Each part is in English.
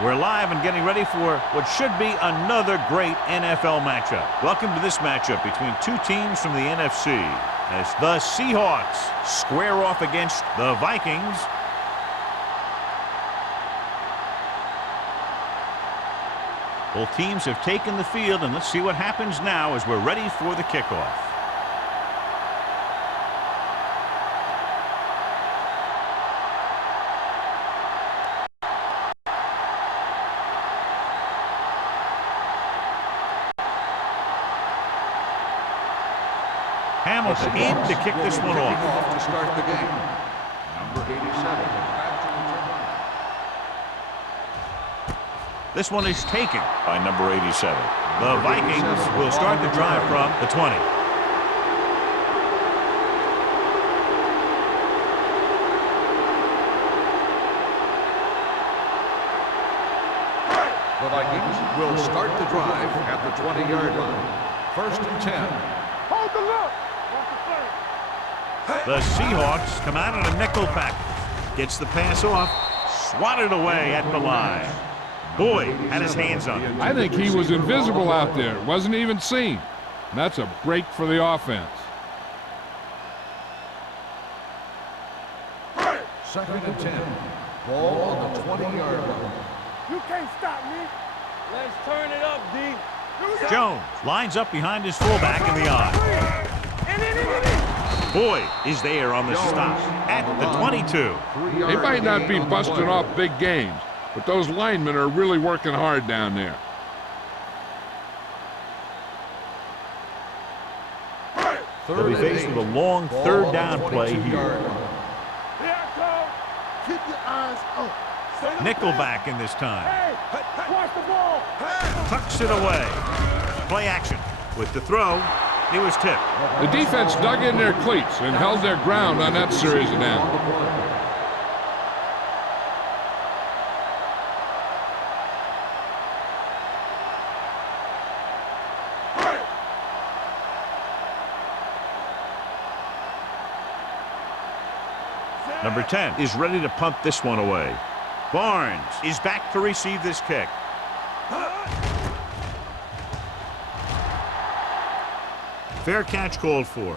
We're live and getting ready for what should be another great NFL matchup. Welcome to this matchup between two teams from the NFC as the Seahawks square off against the Vikings. Both teams have taken the field, and let's see what happens now as we're ready for the kickoff. Hamilton in to kick this one off. To start the game. Number 87. This one is taken by number 87. The Vikings will start the drive from the 20. The Vikings will start the drive at the 20-yard line. First and 10. Hold the look. The Seahawks come out in a nickel package. Gets the pass off, swatted away at the line. Boyd had his hands on it. I think he was invisible out there. Wasn't even seen. And that's a break for the offense. Second and 10. Ball on the 20-yard line. You can't stop me. Let's turn it up, D. Jones lines up behind his fullback in the eye. Boyd is there on the stop at the 22. They might not be busting off big games, but those linemen are really working hard down there. They'll be faced with a long third down play here. Here I come. Keep your eyes up. Nickelback in this time. Hey, watch the ball. Tucks it away. Play action with the throw. He was tipped. The defense dug in their cleats and held their ground on that series of downs. Number 10 is ready to punt this one away. Barnes is back to receive this kick. Fair catch called for.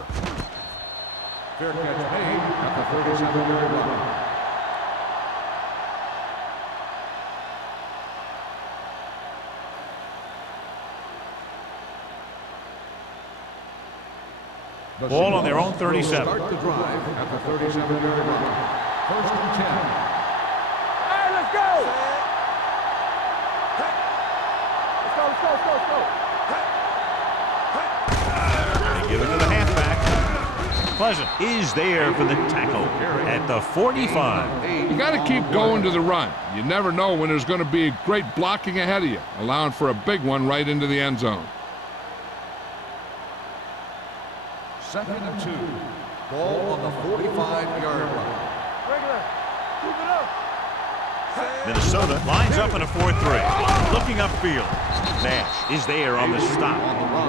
Fair catch made at the 37-yard line. Ball on their own 37. Start the drive at the 37-yard line. First and 10. Hey, let's go. Let's go. They give it to the halfback. Pleasant is there for the tackle at the 45. You got to keep going to the run. You never know when there's going to be great blocking ahead of you, allowing for a big one right into the end zone. Second and 2. Ball on the 45-yard line. Regular. Keep it up. Minnesota lines up in a 4-3. Looking upfield. Nash is there on the stop.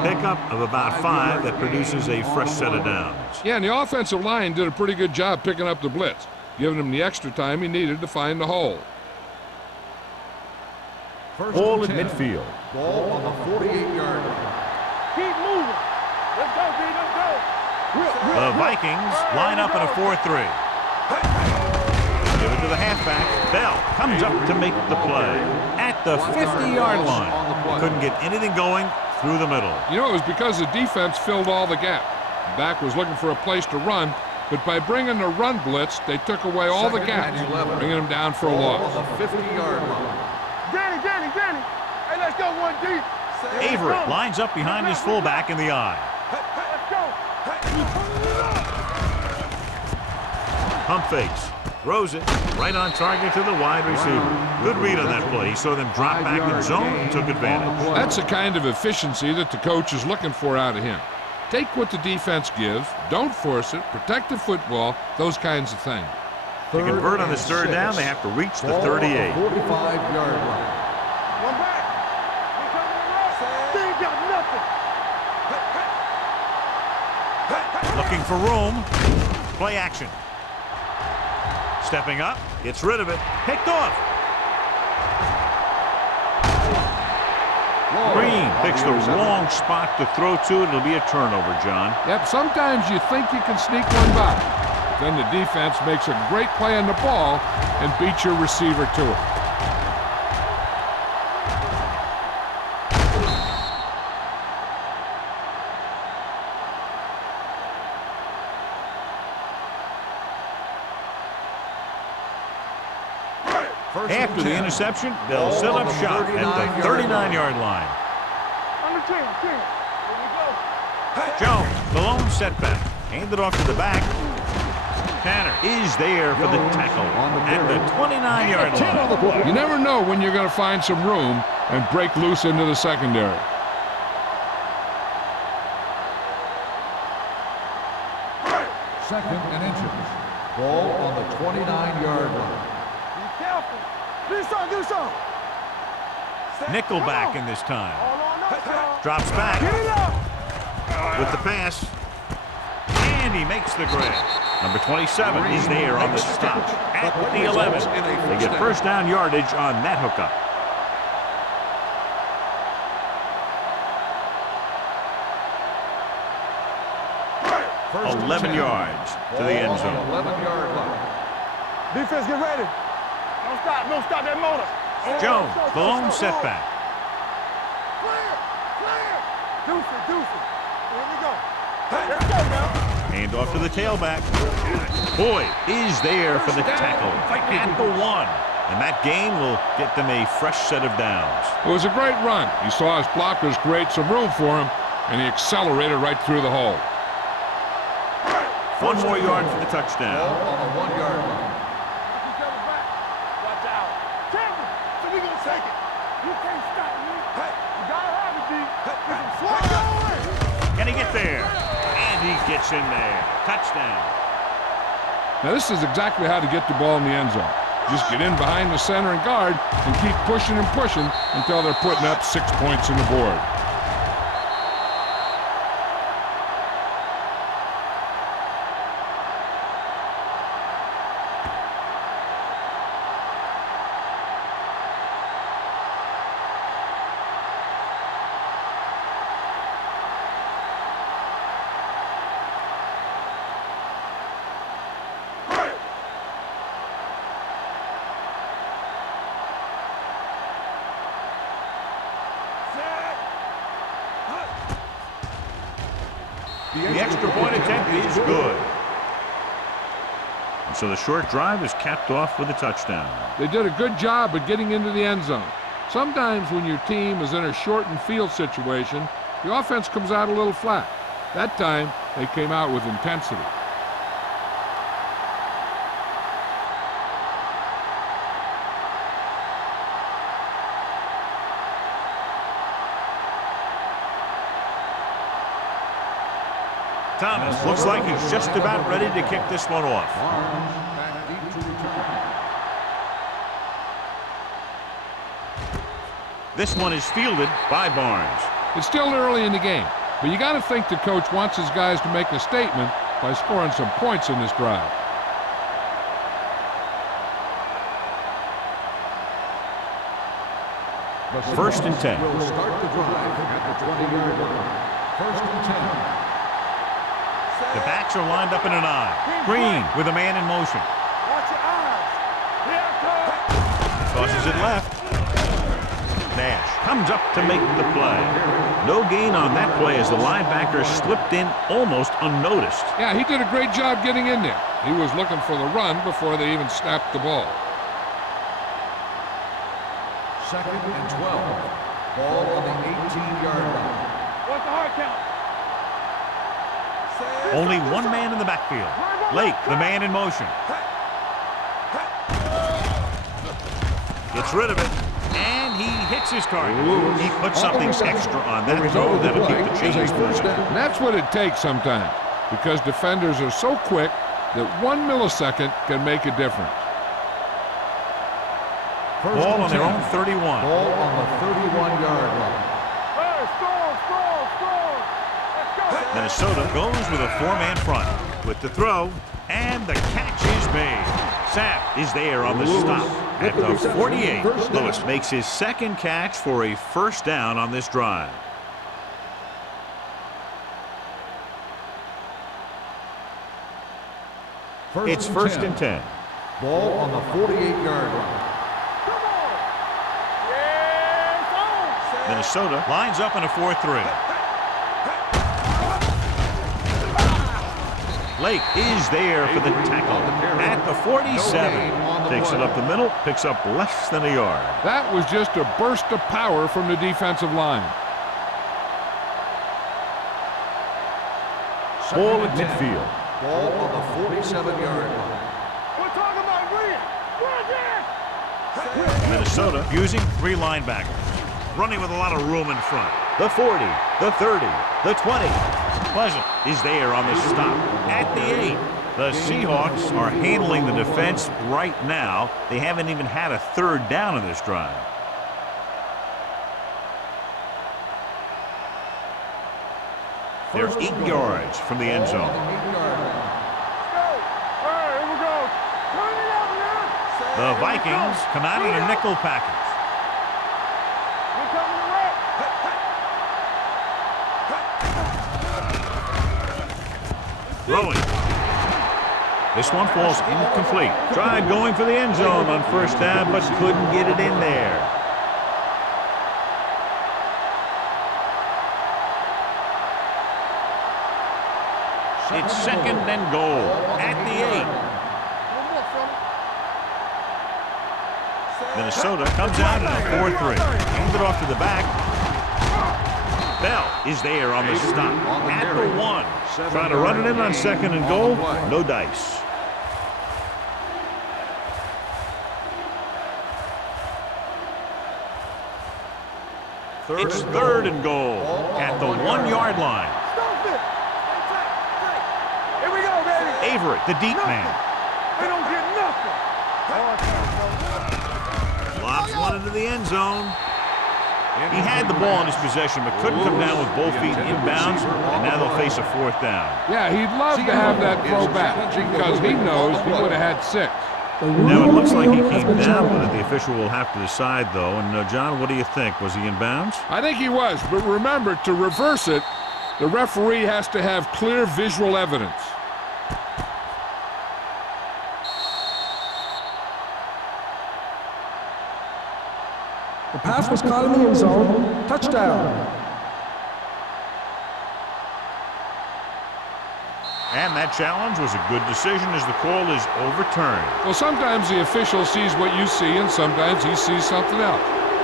Pickup of about 5 that produces a fresh set of downs. Yeah, and the offensive line did a pretty good job picking up the blitz, giving him the extra time he needed to find the hole. Ball at midfield. Ball on the 48-yard line. Keep moving. Let's go, D. Let's go. The Vikings line up in a 4-3. Give it to the halfback. Bell comes up to make the play at the 50-yard line. Couldn't get anything going through the middle. You know, it was because the defense filled all the gap. The back was looking for a place to run, but by bringing the run blitz, they took away all the gaps, bringing them down for a loss. On the 50-yard line. Danny. Hey, let's go, 1D. Avery lines up behind his fullback in the eye. Let's go. Pump fakes. Throws it right on target to the wide receiver. Good read on that play. He saw them drop back in zone and took advantage. That's the kind of efficiency that the coach is looking for out of him. Take what the defense gives, don't force it, protect the football, those kinds of things. To convert on this third down, they have to reach the 38. 45-yard line. One back. We coming to rush. They ain't got nothing. Looking for room. Play action. Stepping up, gets rid of it, picked off. Green picks the wrong spot to throw to. It'll be a turnover, John. Yep, sometimes you think you can sneak one by. But then the defense makes a great play on the ball and beats your receiver to it. After the interception, they'll set up shop at the 39-yard line. On the 10. Here we go. Jones, the lone setback. Handed off to the back. Tanner is there for the tackle at the 29-yard line. You never know when you're going to find some room and break loose into the secondary. Second and inches. Ball on the 29-yard line. Be careful. Do something. Nickelback in this time. Hold on up, y'all. Drops back Get it up. with the pass. And he makes the grab. Number 27 is there on the stop at the 11. They get first down yardage on that hookup. First 11 and 10. yards to the end zone. 11-yard line. Defense, get ready. Don't stop that motor. Jones, the lone setback. Clear. Deuce it. Here we go. Let's go now. Hand off to the tailback. Boyd is there for the tackle at the 1. And that gain will get them a fresh set of downs. It was a great run. He saw his blockers create some room for him, and he accelerated right through the hole. 1 more yard for the touchdown. Ball on the 1-yard line. Watch out. Tampa. So we gonna take it. You can't stop me. Hey, you gotta have it, D. Can he get there? And he gets in there. Touchdown. Now, this is exactly how to get the ball in the end zone. Just get in behind the center and guard and keep pushing and pushing until they're putting up 6 points on the board. The extra point attempt is good. And so the short drive is capped off with a touchdown. They did a good job of getting into the end zone. Sometimes when your team is in a shortened field situation, the offense comes out a little flat. That time, they came out with intensity. Thomas looks like he's just about ready to kick this one off. Back deep to return. This one is fielded by Barnes. It's still early in the game, but you got to think the coach wants his guys to make a statement by scoring some points in this drive. First and 10. Will start the drive at the 20-yard line. First and 10. The backs are lined up in an I. Green with a man in motion. Watch your eyes. Here, Tosses it left. Nash comes up to make the play. No gain on that play as the linebacker slipped in almost unnoticed. Yeah, he did a great job getting in there. He was looking for the run before they even snapped the ball. Second and 12. Ball on the 18-yard line. What's the hard count? Only one man in the backfield. Lake, the man in motion. Gets rid of it, and he hits his target. He puts something extra on that throw that'll keep the chains moving. And that's what it takes sometimes, because defenders are so quick that 1 millisecond can make a difference. Ball on their own 31. Ball on the 31-yard line. Hey, score. Let's go. Minnesota goes with a 4-man front with the throw, and the catch is made. Sapp is there on the stop At the 48, Lewis makes his second catch for a first down on this drive. It's first and 10. Ball on the 48-yard line. Minnesota lines up in a 4-3. Lake is there for the tackle at the 47. Takes it up the middle, picks up less than a yard. That was just a burst of power from the defensive line. Ball at midfield. Ball on the 47-yard line. We're talking about William. Minnesota using 3 linebackers. Running with a lot of room in front. The 40, the 30, the 20. Pleasant is there on the stop at the 8. The Seahawks are handling the defense right now. They haven't even had a third down in this drive. They're 8 yards from the end zone. The Vikings come out in a nickel package. Throwing. This one falls incomplete. Tried going for the end zone on first down, but couldn't get it in there. It's second and goal at the 8. Minnesota comes out in a 4-3. Hand it off to the back. Bell is there on the stop at the 1. Trying to run it in on second and goal. No dice. It's third and goal at the 1-yard line. Here we go, baby. Avery, the deep man. They don't get nothing. Lobs one into the end zone. He had the ball in his possession, but couldn't come down with both feet inbounds, and now they'll face a 4th down. Yeah, he'd love to have that throw back because he knows he would have had 6. Now, it looks like he came down with it. The official will have to decide, though. And, John, what do you think? Was he in bounds? I think he was, but remember, to reverse it, the referee has to have clear visual evidence. The pass was caught in the end zone. Touchdown. And that challenge was a good decision as the call is overturned. Well, sometimes the official sees what you see, and sometimes he sees something else.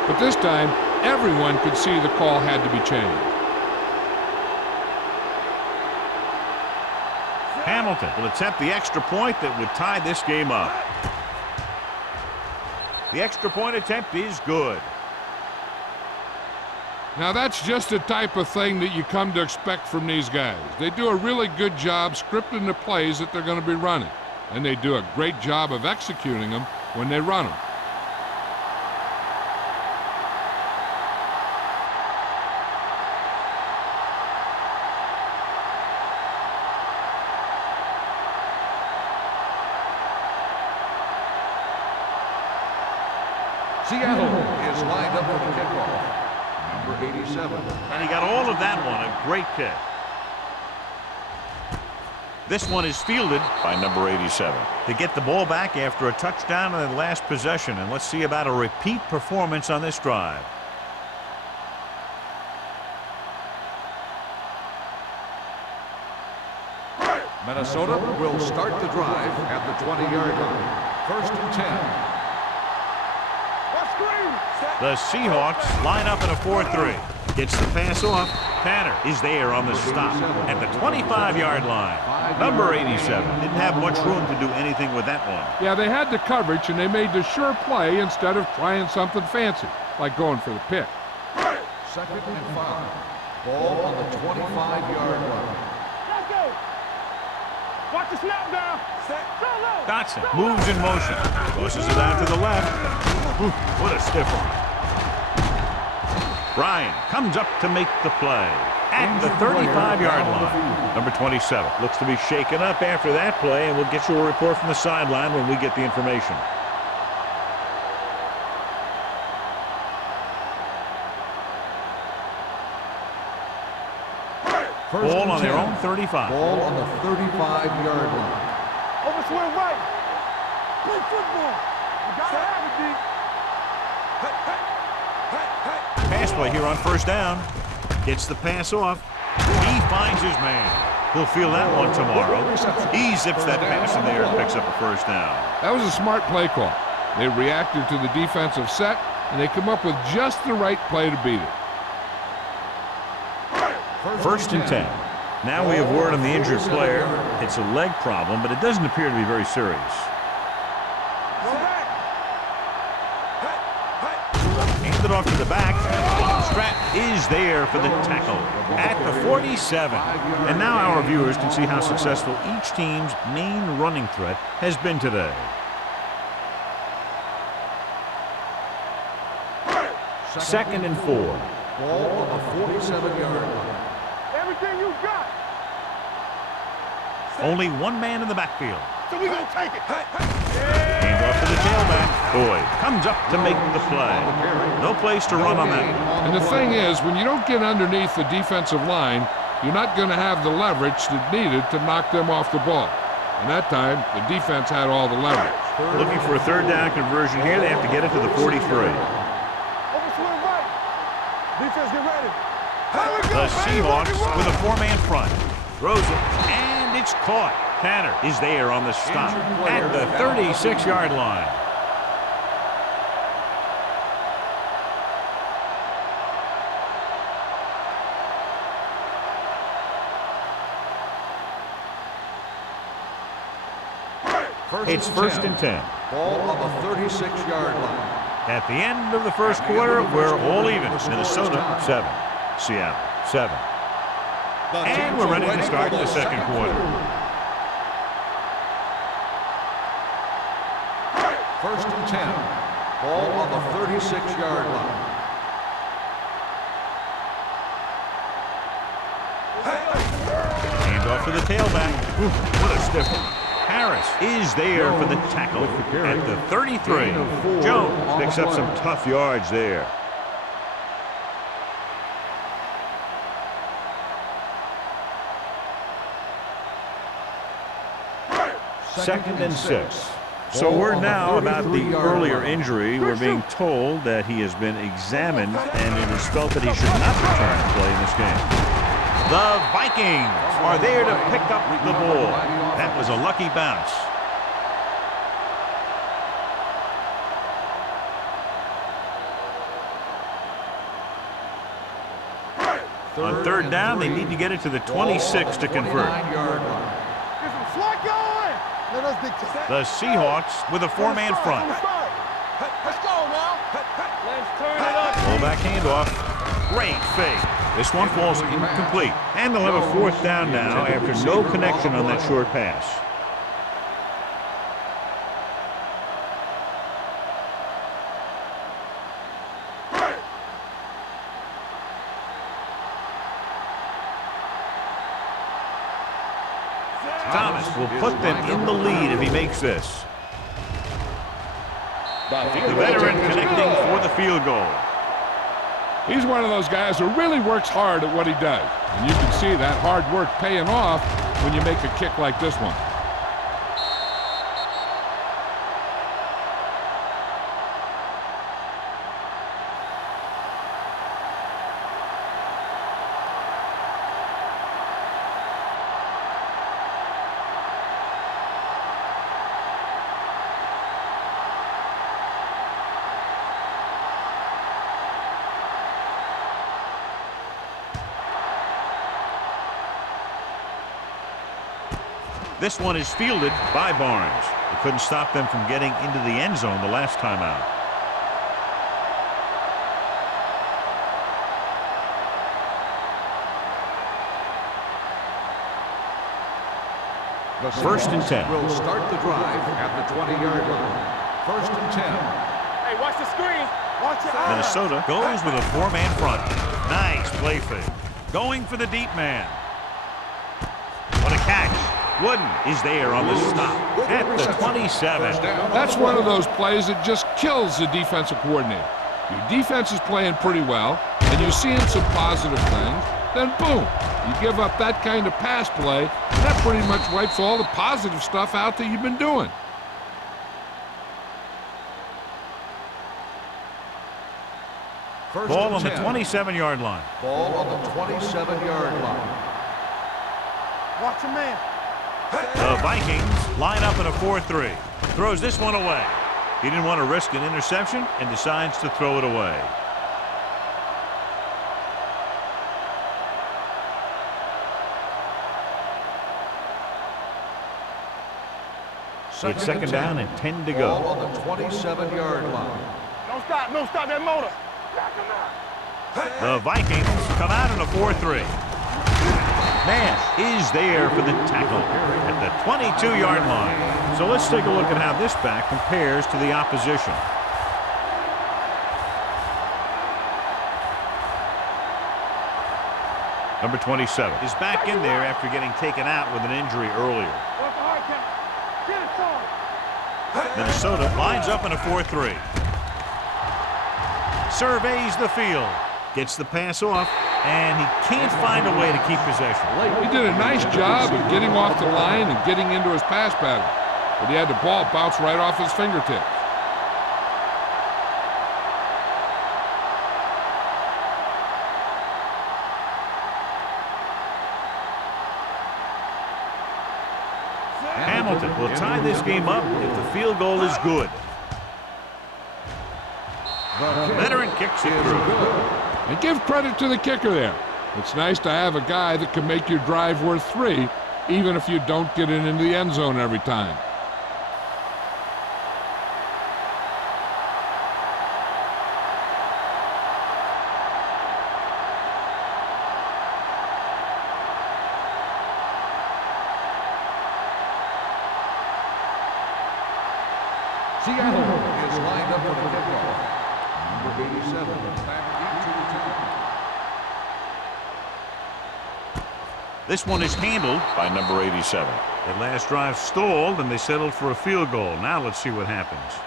But this time, everyone could see the call had to be changed. Hamilton will attempt the extra point that would tie this game up. The extra point attempt is good. Now, that's just the type of thing that you come to expect from these guys. They do a really good job scripting the plays that they're going to be running, and they do a great job of executing them when they run them. Seattle is lined up for the kickoff. Number 87. And he got all of that one. A great kick. This one is fielded by number 87. To get the ball back after a touchdown in the last possession. And let's see about a repeat performance on this drive. Minnesota will start the drive at the 20-yard line. First and 10. The Seahawks line up in a 4-3. Gets the pass off. Tanner is there on the stop at the 25-yard line. Number 87 didn't have much room to do anything with that one. Yeah, they had the coverage, and they made the sure play instead of trying something fancy, like going for the pick. Second and 5. Ball on the 25-yard line. Let's go. Watch the snap down. Dotson moves in motion. Pushes it out to the left. Ooh, what a stiff one. Ryan comes up to make the play at the 35-yard line. Number 27 looks to be shaken up after that play, and we'll get you a report from the sideline when we get the information. 35. Ball on the 35-yard line. Overswing right. Play football. You gotta have it, D. Pass play here on first down. Gets the pass off. He finds his man. He'll feel that one tomorrow. He zips that pass in there and picks up a first down. That was a smart play call. They reacted to the defensive set, and they come up with just the right play to beat it. First and 10. Now we have word on the injured player. It's a leg problem, but it doesn't appear to be very serious. Handed off to the back. Strap is there for the tackle at the 47. And now our viewers can see how successful each team's main running threat has been today. Second and 4. Ball on the 47-yard line. Everything you got. Only one man in the backfield. So we gonna take it. Hand off to the tailback. Boyd comes up to make the play. No place to run on that. And the thing is, when you don't get underneath the defensive line, you're not going to have the leverage that's needed to knock them off the ball. And that time, the defense had all the leverage. Looking for a third down conversion here. They have to get it to the 43. Overswing right. Defense, get ready. Here we go, The baby. Seahawks Rock with and a four-man front. Throws it, and it's caught. Tanner is there on the stop at the 36-yard line. It's first and 10. Ball on the 36-yard line. At the end of the first quarter, we're all even. Minnesota 7, Seattle 7. And we're ready to start the second quarter. First and 10. Ball on the 36-yard line. Hand off to the tailback. Ooh, what a stiff one. Harris is there for the tackle at the 33. Jones picks up some tough yards there. Second and 6. So we're now about the earlier injury. We're being told that he has been examined and it is felt that he should not return to play in this game. The Vikings are there to pick up the ball. That was a lucky bounce. On third down, they need to get it to the 26 to convert. Get some slack going. Let us dictate. The Seahawks with a four-man front. Let's go now. Let's turn it up. Fullback handoff. Great fake. This one falls incomplete. And they'll have a fourth down now after no connection on that short pass. Thomas will put them in the lead if he makes this. The veteran connecting for the field goal. He's one of those guys who really works hard at what he does. And you can see that hard work paying off when you make a kick like this one. This one is fielded by Barnes. It couldn't stop them from getting into the end zone the last time out. First and 10. Will start the drive at the 20-yard line. First and 10. Hey, watch the screen. Watch your eyes. Minnesota goes with a four-man front. Nice play fake. Going for the deep man. What a catch. Wooden is there on the stop at the 27. That's one of those plays that just kills the defensive coordinator. Your defense is playing pretty well, and you're seeing some positive things. Then boom, You give up that kind of pass play, and that pretty much wipes all the positive stuff out that you've been doing. Ball on the 27-yard line. Ball on the 27-yard line. Watch your man. The Vikings line up in a 4-3. Throws this one away. He didn't want to risk an interception and decides to throw it away. It's second down and 10 to go. Ball on the 27-yard line. Don't stop that motor. The Vikings come out in a 4-3. Nash is there for the tackle at the 22-yard line. So let's take a look at how this back compares to the opposition. Number 27 is back in there after getting taken out with an injury earlier. Minnesota lines up in a 4-3. Surveys the field. Gets the pass off, and he can't find a way to keep possession. He did a nice job of getting off the line and getting into his pass pattern, but he had the ball bounce right off his fingertips. Hamilton will tie this game up if the field goal is good. Veteran kicks it through. And give credit to the kicker there. It's nice to have a guy that can make your drive worth 3, even if you don't get it into the end zone every time. Seattle is lined up for the kickoff. Number 87. This one is handled by number 87. The last drive stalled, and they settled for a field goal. Now let's see what happens.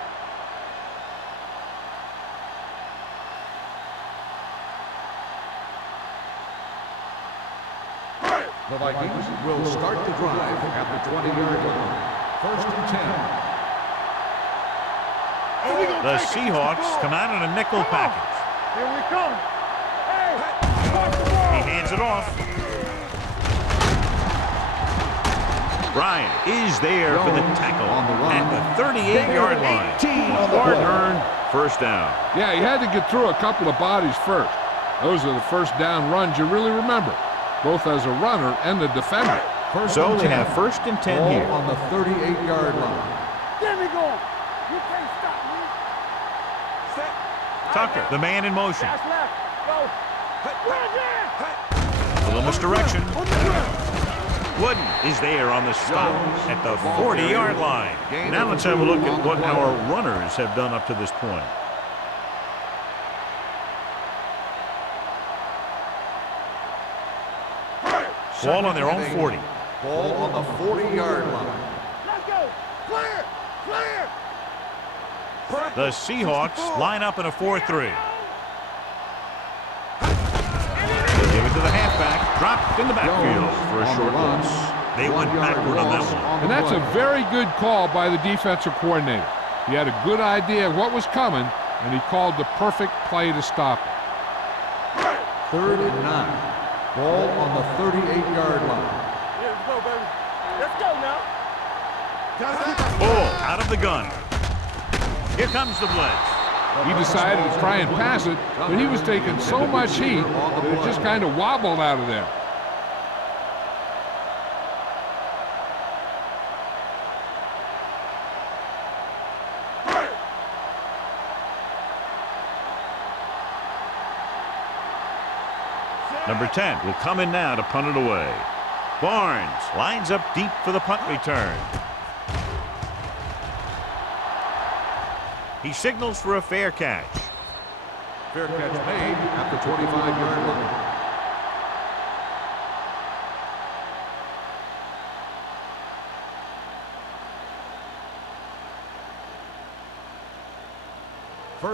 The Vikings will start the drive at the 20-yard line. First and 10. The Seahawks come out in a nickel package. Here we come. Hey, watch the ball. He hands it off. Bryant is there for the tackle at the 38-yard line. Hard-earned first down. Yeah, he had to get through a couple of bodies first. Those are the first down runs you really remember, both as a runner and a defender. So they have first and 10 here. On the 38-yard line. There we go. You can't stop me. Set. Tucker, the man in motion. That's left. Go. Hey. A little misdirection. Wooden is there on the stop at the 40-yard line. Now let's have a look at what our runners have done up to this point. Ball on their own 40. Ball on the 40-yard line. Let's go. Clear. Clear. The Seahawks line up in a 4-3. They give it to the halfback. Dropped in the backfield for a short loss. They went backward on that one. And that's a very good call by the defensive coordinator. He had a good idea of what was coming, and he called the perfect play to stop it. 3rd and 9. Ball on the 38-yard line. Here we go, baby. Let's go now. Ball out of the gun. Here comes the blitz. He decided to try and pass it, but he was taking so much heat that it just kind of wobbled out of there. Number 10 will come in now to punt it away. Barnes lines up deep for the punt return. He signals for a fair catch. Fair catch made at the 25-yard line.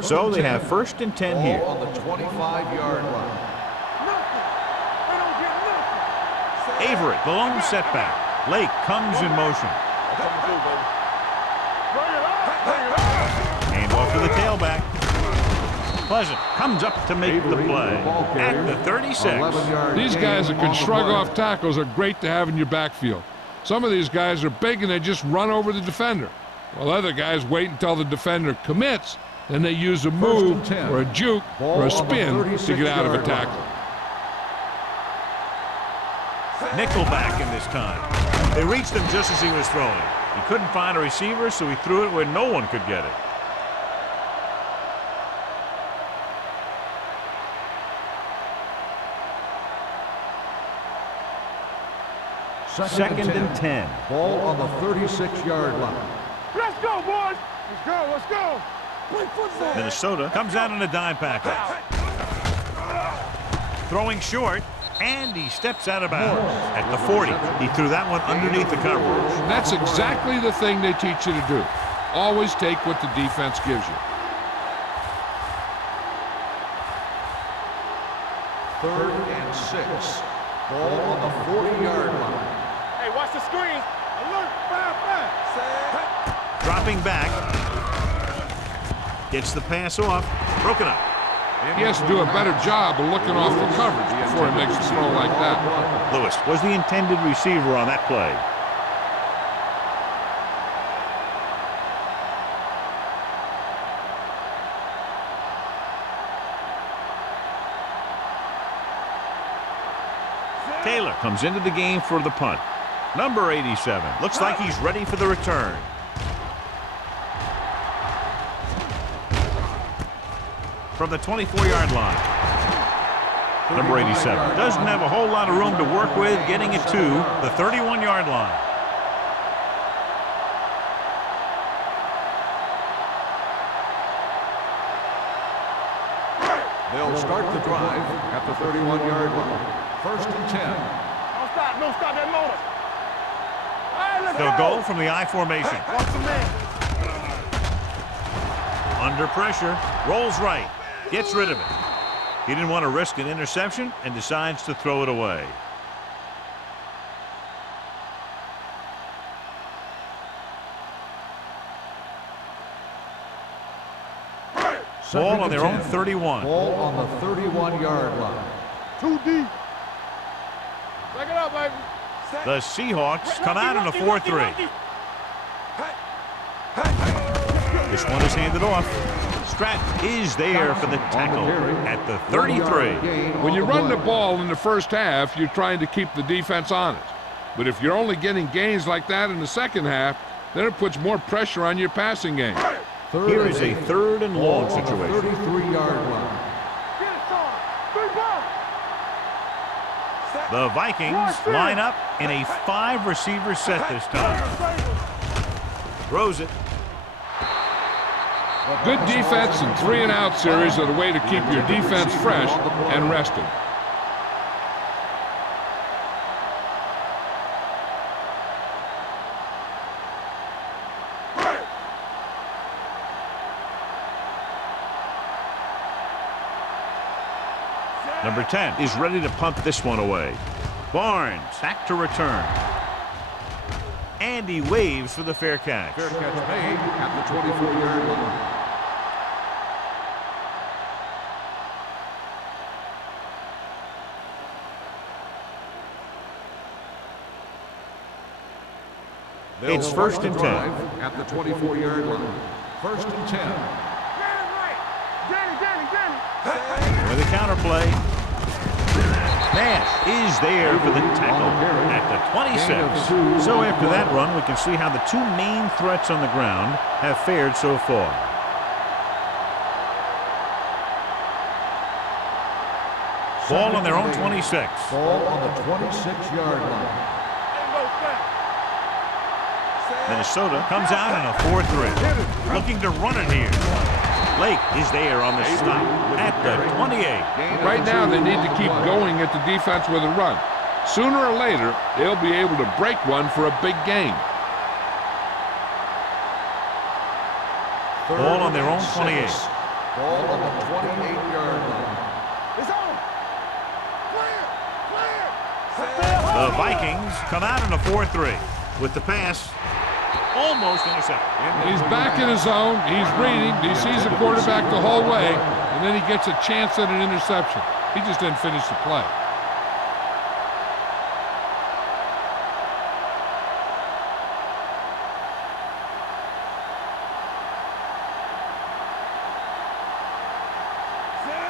So they have first and 10 here. On the 25-yard line. Nothing. They don't get nothing. Avery, the lone setback. Lake comes in motion. That's what we do, baby. Bring it up! Bring it up! Hand off to the tailback. Pleasant comes up to make the play at the 36. These guys that can shrug off tackles are great to have in your backfield. Some of these guys are big and they just run over the defender, while other guys wait until the defender commits, then they use a move or a juke or a spin to get out of a tackle. Nickelback in this time. They reached him just as he was throwing. He couldn't find a receiver, so he threw it where no one could get it. Second and 10. Ball on the 36-yard line. Let's go, boys! Let's go, let's go! Play football! Minnesota comes out in a dime package. Throwing short, and he steps out of bounds. At the 40, he threw that one underneath the coverage. That's exactly the thing they teach you to do. Always take what the defense gives you. Third and 6. Ball on the 40-yard line. Hey, watch the screen. Alert! Back! Dropping back. Gets the pass off. Broken up. He has to do a better job of looking off the coverage before he makes a throw like that. Lewis was the intended receiver on that play. Taylor comes into the game for the punt. Number 87. Looks like he's ready for the return. From the 24-yard line. Number 87 doesn't have a whole lot of room to work with, getting it to the 31-yard line. They'll start the drive at the 31-yard line. First and 10. Don't stop that motor! All right, let's They'll go from the I formation. Watch the man! Under pressure, rolls right, gets rid of it. He didn't want to risk an interception and decides to throw it away. Ball on their own 31. Ball on the 31-yard line. Too deep! Back it up, baby. The Seahawks come out in a 4-3. This one is handed off. Stratton is there for the tackle at the 33. When you run the ball in the first half, you're trying to keep the defense honest. But if you're only getting gains like that in the second half, then it puts more pressure on your passing game. Here is a third and long situation. 33-yard line. Get it, son! 3 balls! The Vikings line up in a 5-receiver set this time. Throws it. Good defense and 3-and-out series are the way to keep your defense fresh and rested. Number 10 is ready to punt this one away. Barnes back to return. And he waves for the fair catch. Fair catch made at the 24-yard line. It's first and 10. At the 24-yard line. First and 10. With the counterplay. Nash is there for the tackle at the 26. So after that run, we can see how the two main threats on the ground have fared so far. Ball on their own 26. Ball on the 26-yard line. Minnesota comes out in a 4-3. Looking to run it here. Lake is there on the stop at the 28. Right now, they need to keep going at the defense with a run. Sooner or later, they'll be able to break one for a big gain. Ball on their own 28. Ball on the 28-yard line. It's on! Clear! Clear! The Vikings come out in a 4-3 with the pass. Almost intercepted. He's back in his zone. He's reading. He sees the quarterback the whole way, and then he gets a chance at an interception. He just didn't finish the play.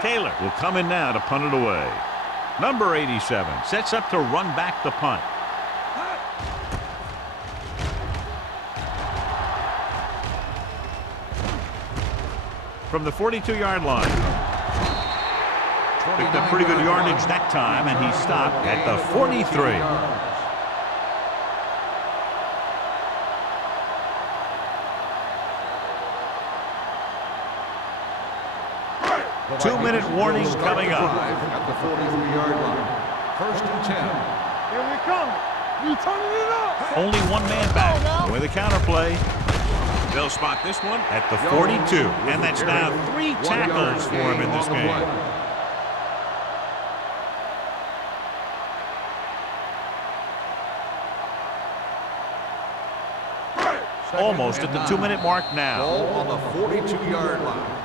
Taylor will come in now to punt it away. Number 87 sets up to run back the punt. From the 42-yard line. Picked up pretty good yardage that time, and he stopped at the 43. 2-minute warning coming up. At the 43-yard line. 1st and 10. Here we come. You turning it up. Only one man back. With a counter play. They'll spot this one at the 42. And that's now 3 tackles for him in this game. Almost at the 2-minute mark now. Ball on the 42-yard line.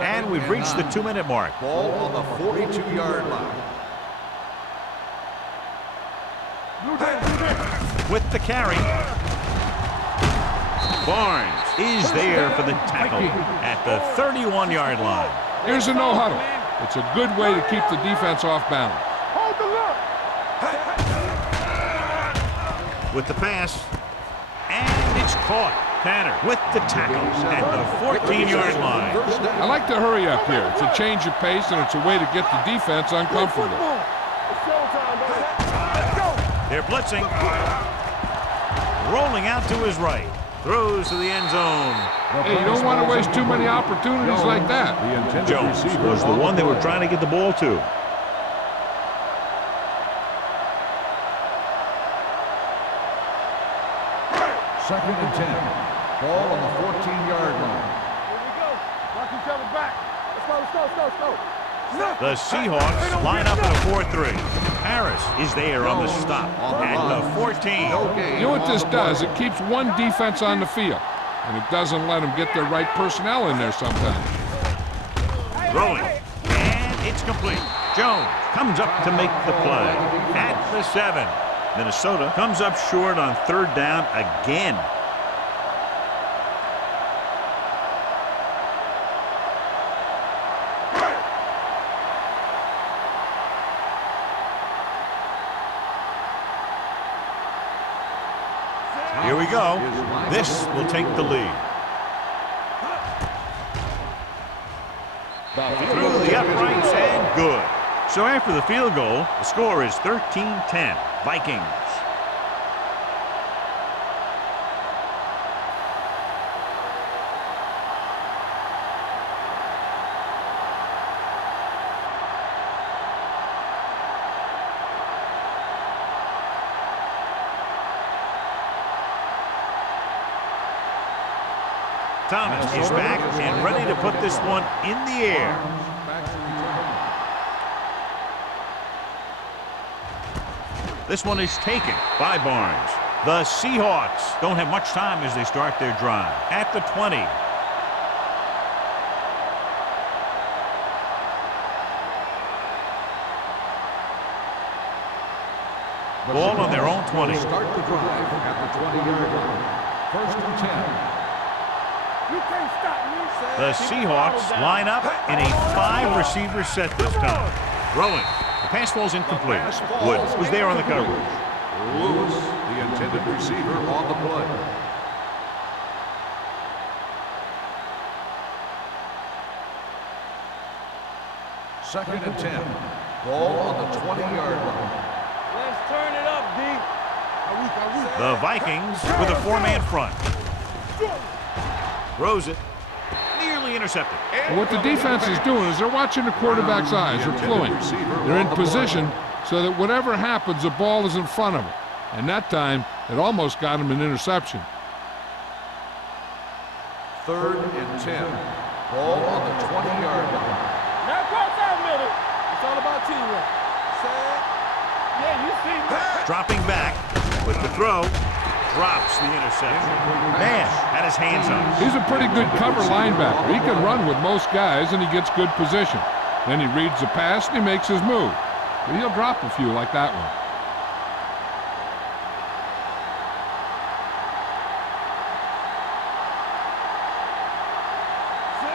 And we've reached the 2-minute mark. Ball on the 42-yard line. With the carry. Barnes is there for the tackle at the 31-yard line. Here's a no huddle. It's a good way to keep the defense off balance. Hold the look. With the pass. And it's caught. Tanner with the tackle at the 14-yard line. I like to hurry up here. It's a change of pace, and it's a way to get the defense uncomfortable. It's showtime, baby. Let's go. They're blitzing. Rolling out to his right. Throws to the end zone. Hey, you don't want to waste too many opportunities like that. Jones was the one they were trying to get the ball to. Second and 10. Ball on the 14-yard line. Here we go. Lock each other back. Let's go. The Seahawks line up in a 4-3. Harris is there on the stop at the 14. You know what this does? It keeps one defense on the field, and it doesn't let them get their right personnel in there sometimes. Throwing. And it's complete. Jones comes up to make the play at the 7. Minnesota comes up short on 3rd down again. Here we go. This will take the lead. Through the uprights and good. So after the field goal, the score is 13-10. Vikings. Thomas is back and ready to put this one in the air. This one is taken by Barnes. The Seahawks don't have much time as they start their drive. At the 20. Ball on their own 20. Start the drive at the 20-yard line. 1st and 10. You can't stop me. The Seahawks line up in a 5-receiver set this time. Throwing. The pass falls incomplete. Woods was there on the coverage. Lewis, the intended receiver, on the play. Second and 10. Ball on the 20-yard line. Let's turn it up, D. The Vikings with a 4-man front. Throws it. Nearly intercepted. And what the defense is doing is they're watching the quarterback's eyes. They're flowing. They're in position so that whatever happens, the ball is in front of them. And that time, it almost got him an interception. 3rd and 10. Ball on the 20-yard line. Now cross out middle. It's all about teamwork. Set. Yeah, you see me. Dropping back with the throw. Drops the interception. Man, had his hands on it. He's a pretty good cover linebacker. He can run with most guys, and he gets good position. Then he reads the pass, and he makes his move. But he'll drop a few like that one.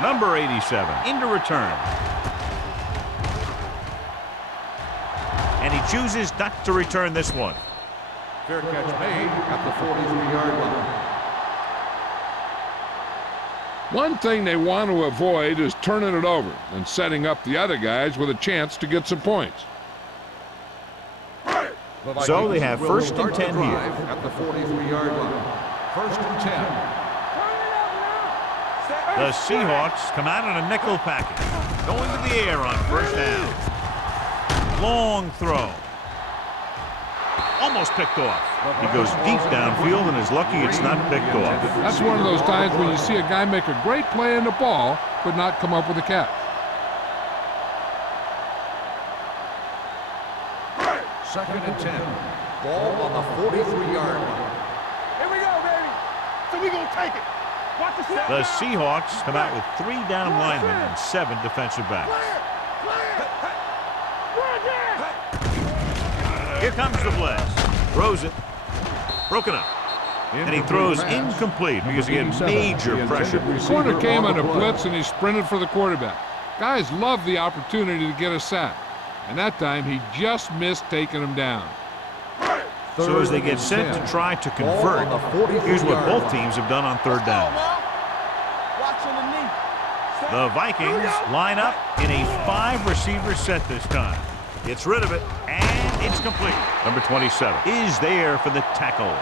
Number 87 into return. And he chooses not to return this one. Fair catch made at the 43-yard line. One thing they want to avoid is turning it over and setting up the other guys with a chance to get some points. So they have 1st and 10 here. At the 43-yard line. 1st and 10. The Seahawks come out in a nickel package. Going to the air on 1st down. Long throw. Almost picked off. He goes deep downfield and is lucky it's not picked off. That's one of those times when you see a guy make a great play in the ball, but not come up with a catch. 2nd and 10. Ball on the 43-yard line. Here we go, baby. So we gonna take it. Watch the snap. The Seahawks come out with 3 down linemen and 7 defensive backs. Here comes the blitz. Throws it. Broken up. And he throws incomplete because he had major pressure. The corner came on a blitz, and he sprinted for the quarterback. Guys love the opportunity to get a sack. And that time, he just missed taking him down. So as they get set to try to convert, here's what both teams have done on 3rd down. Watching the knee. The Vikings line up in a 5-receiver set this time. Gets rid of it, and it's complete. Number 27 is there for the tackle.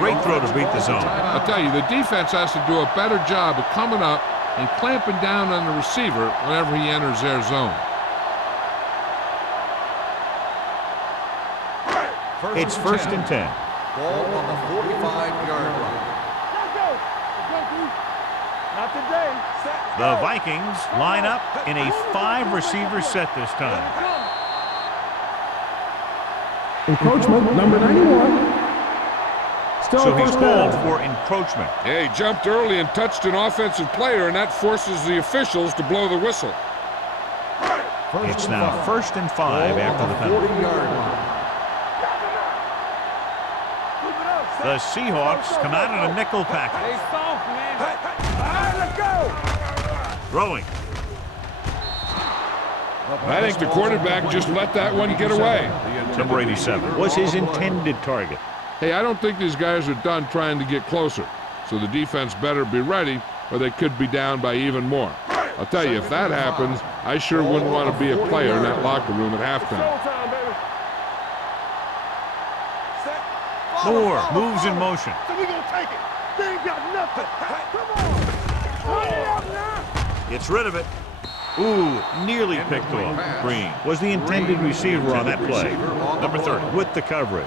Great throw to beat the zone. I'll tell you, the defense has to do a better job of coming up and clamping down on the receiver whenever he enters their zone. It's 1st and 10. Ball on the 45-yard line. Let's go. Not today. The Vikings line up in a 5-receiver set this time. Encroachment, number 91. Still So he's first called down. for encroachment. Yeah, he jumped early and touched an offensive player, and that forces the officials to blow the whistle. It's now 1st and 5 after the penalty. 40-yard line. The Seahawks come out in a nickel They package. soft, man. All right, let's go. Throwing. I think the quarterback just let that one get away. Number 87 was his intended target. Hey, I don't think these guys are done trying to get closer, so the defense better be ready, or they could be down by even more. I'll tell you, if that happens, I sure wouldn't want to be a player in that locker room at halftime. Showtime, baby. Moore moves in motion. So we gonna take it. They ain't got nothing. Come on. Run it up now. Gets rid of it. Ooh, nearly picked off. Green was the intended receiver on that play. Number 30 with the coverage.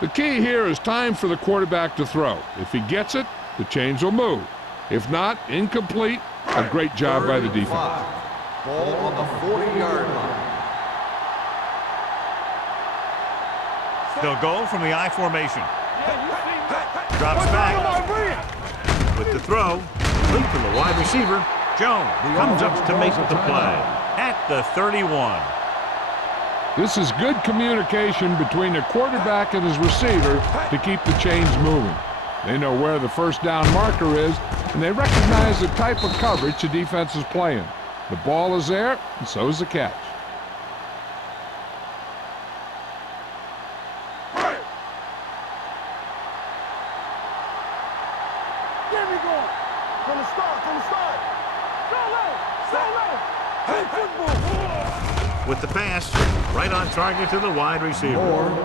The key here is time for the quarterback to throw. If he gets it, the chains will move. If not, incomplete. A great job by the defense. Ball on the 40-yard line. They'll go from the I formation. Drops back with the throw. Complete to the wide receiver. Jones comes up to make the play at the 31. This is good communication between the quarterback and his receiver to keep the chains moving. They know where the 1st down marker is, and they recognize the type of coverage the defense is playing. The ball is there, and so is the catch. Get me going. From the start. Go low. Play football. With the pass, right on target to the wide receiver.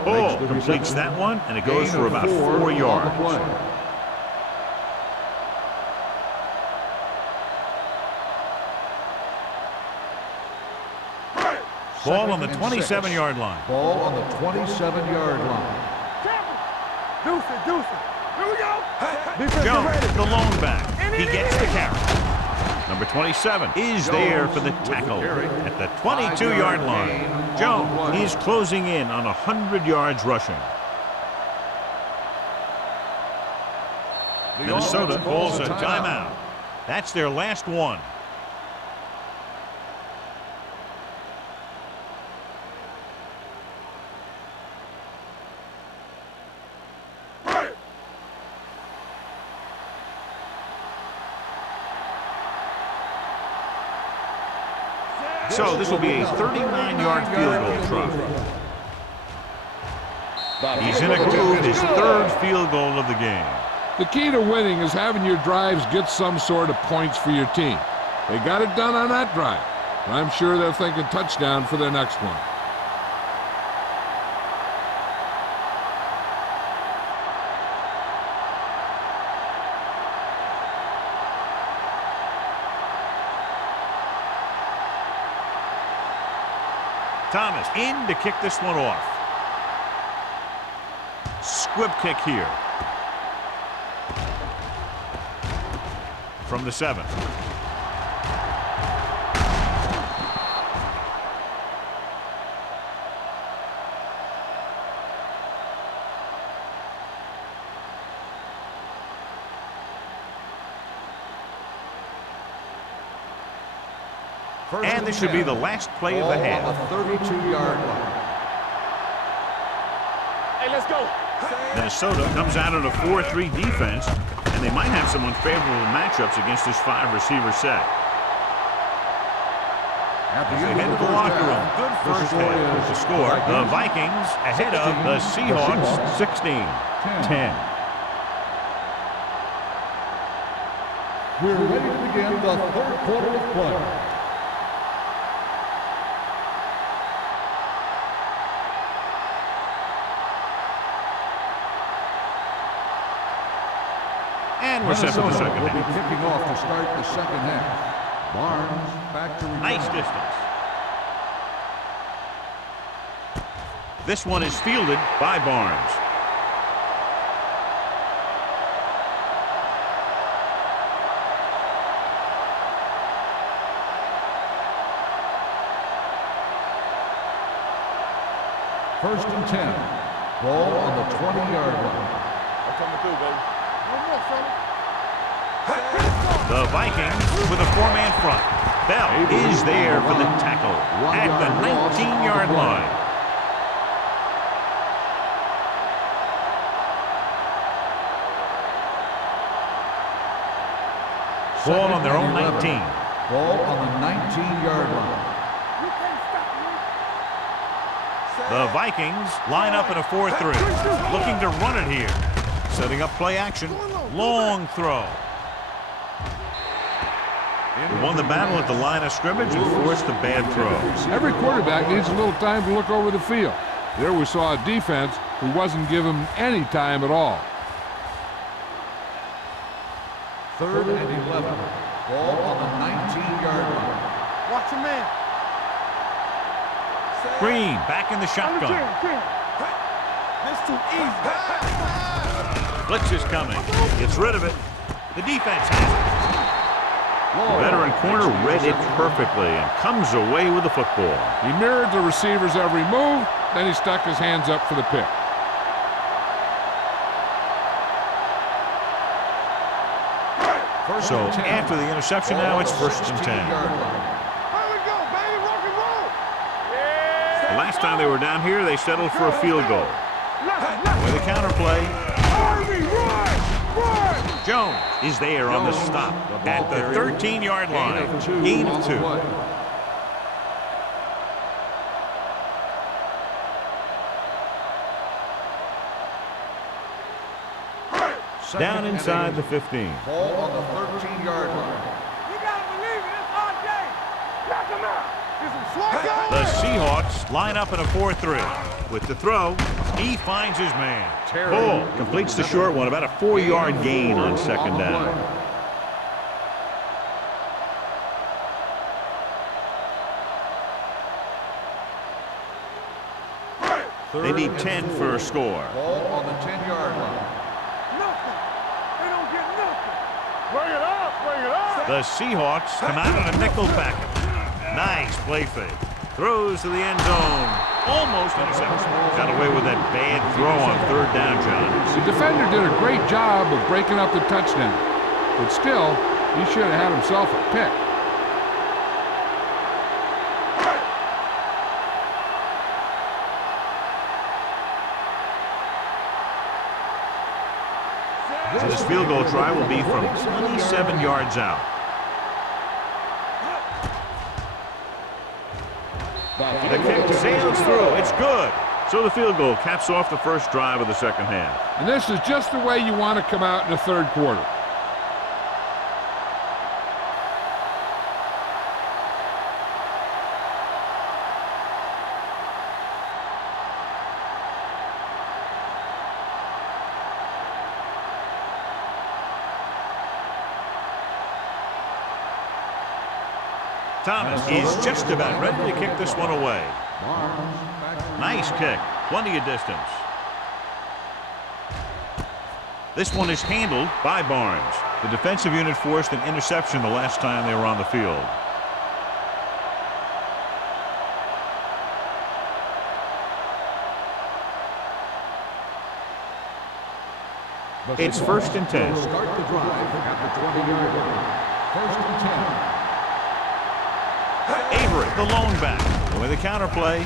Ball completes that one, and it goes for about 4 yards. Ball on the 27-yard line. Ball on the 27-yard line. Deuce it. Here we go. Defense Jones, ready. the lone back. He gets the carry. Number 27 is there for the tackle at the 22-yard line. Jones is closing in on 100 yards rushing. Minnesota calls a timeout. That's their last one. So this will be a 39-yard field goal try. He's in a groove, his third field goal of the game. The key to winning is having your drives get some sort of points for your team. They got it done on that drive. And I'm sure they're thinking touchdown for their next one. Thomas in to kick this one off. Squib kick here. From the 7. And this should be the last play of the half. On the 32-yard line. Hey, let's go. Minnesota comes out in a 4-3 defense, and they might have some unfavorable matchups against this 5-receiver set. At the As they end head of to the locker room, half, good first half. The score, the Vikings ahead of the Seahawks 16-10. We're ready to begin the third quarter of play. And we're set for the second will be half. kicking off to start the second half. Barnes back to return. Nice distance. This one is fielded by Barnes. First and 10. Ball on the 20-yard line. I'm coming through, baby. One more, fella. The Vikings with a 4-man front. Bell is there for the tackle at the 19-yard line. Ball on their own 19. Ball on the 19-yard line. You can't stop me. The Vikings line up in a 4-3, looking to run it here. Setting up play action. Long throw. He won the battle at the line of scrimmage and forced a bad throw. Every quarterback needs a little time to look over the field. There we saw a defense who wasn't given any time at all. Third and 11. Ball on the 19-yard line. Watch your man. Green back in the On the 10, shotgun. 10. This too easy. Blitz is coming. Gets rid of it. The defense has it. The veteran corner read it perfectly and comes away with the football. He mirrored the receiver's every move, then he stuck his hands up for the pick. So after the interception now, it's first and 10. Here we go, baby. Rock and roll. The last time they were down here, they settled for a field goal. With a counterplay, Harvey, run! Run! Jones is there on the stop at the 13-yard line. Gain of 2. Down inside the 15. Ball on the 13-yard line. You gotta believe it. It's our game. Knock him out. Get some swag on. The Seahawks line up in a 4-3. With the throw, he finds his man. Bull completes the short one, about a 4-yard gain on second down. They need 10 for a score. Ball on the 10-yard line. Nothing. The Seahawks come out in a nickel package. Nice play fake. Throws to the end zone. Almost interception. Got away with that bad throw on third down, John. The defender did a great job of breaking up the touchdown. But still, he should have had himself a pick. This field goal try will be from 27 yards out. The kick sails through. It's good. So the field goal caps off the first drive of the second half. And this is just the way you want to come out in the third quarter. Thomas is just about ready to kick this one away. Nice kick. Plenty of distance. This one is handled by Barnes. The defensive unit forced an interception the last time they were on the field. It's 1st and 10. Start the drive at the 20-yard line. 1st and 10. Avery, the lone back. With a counterplay.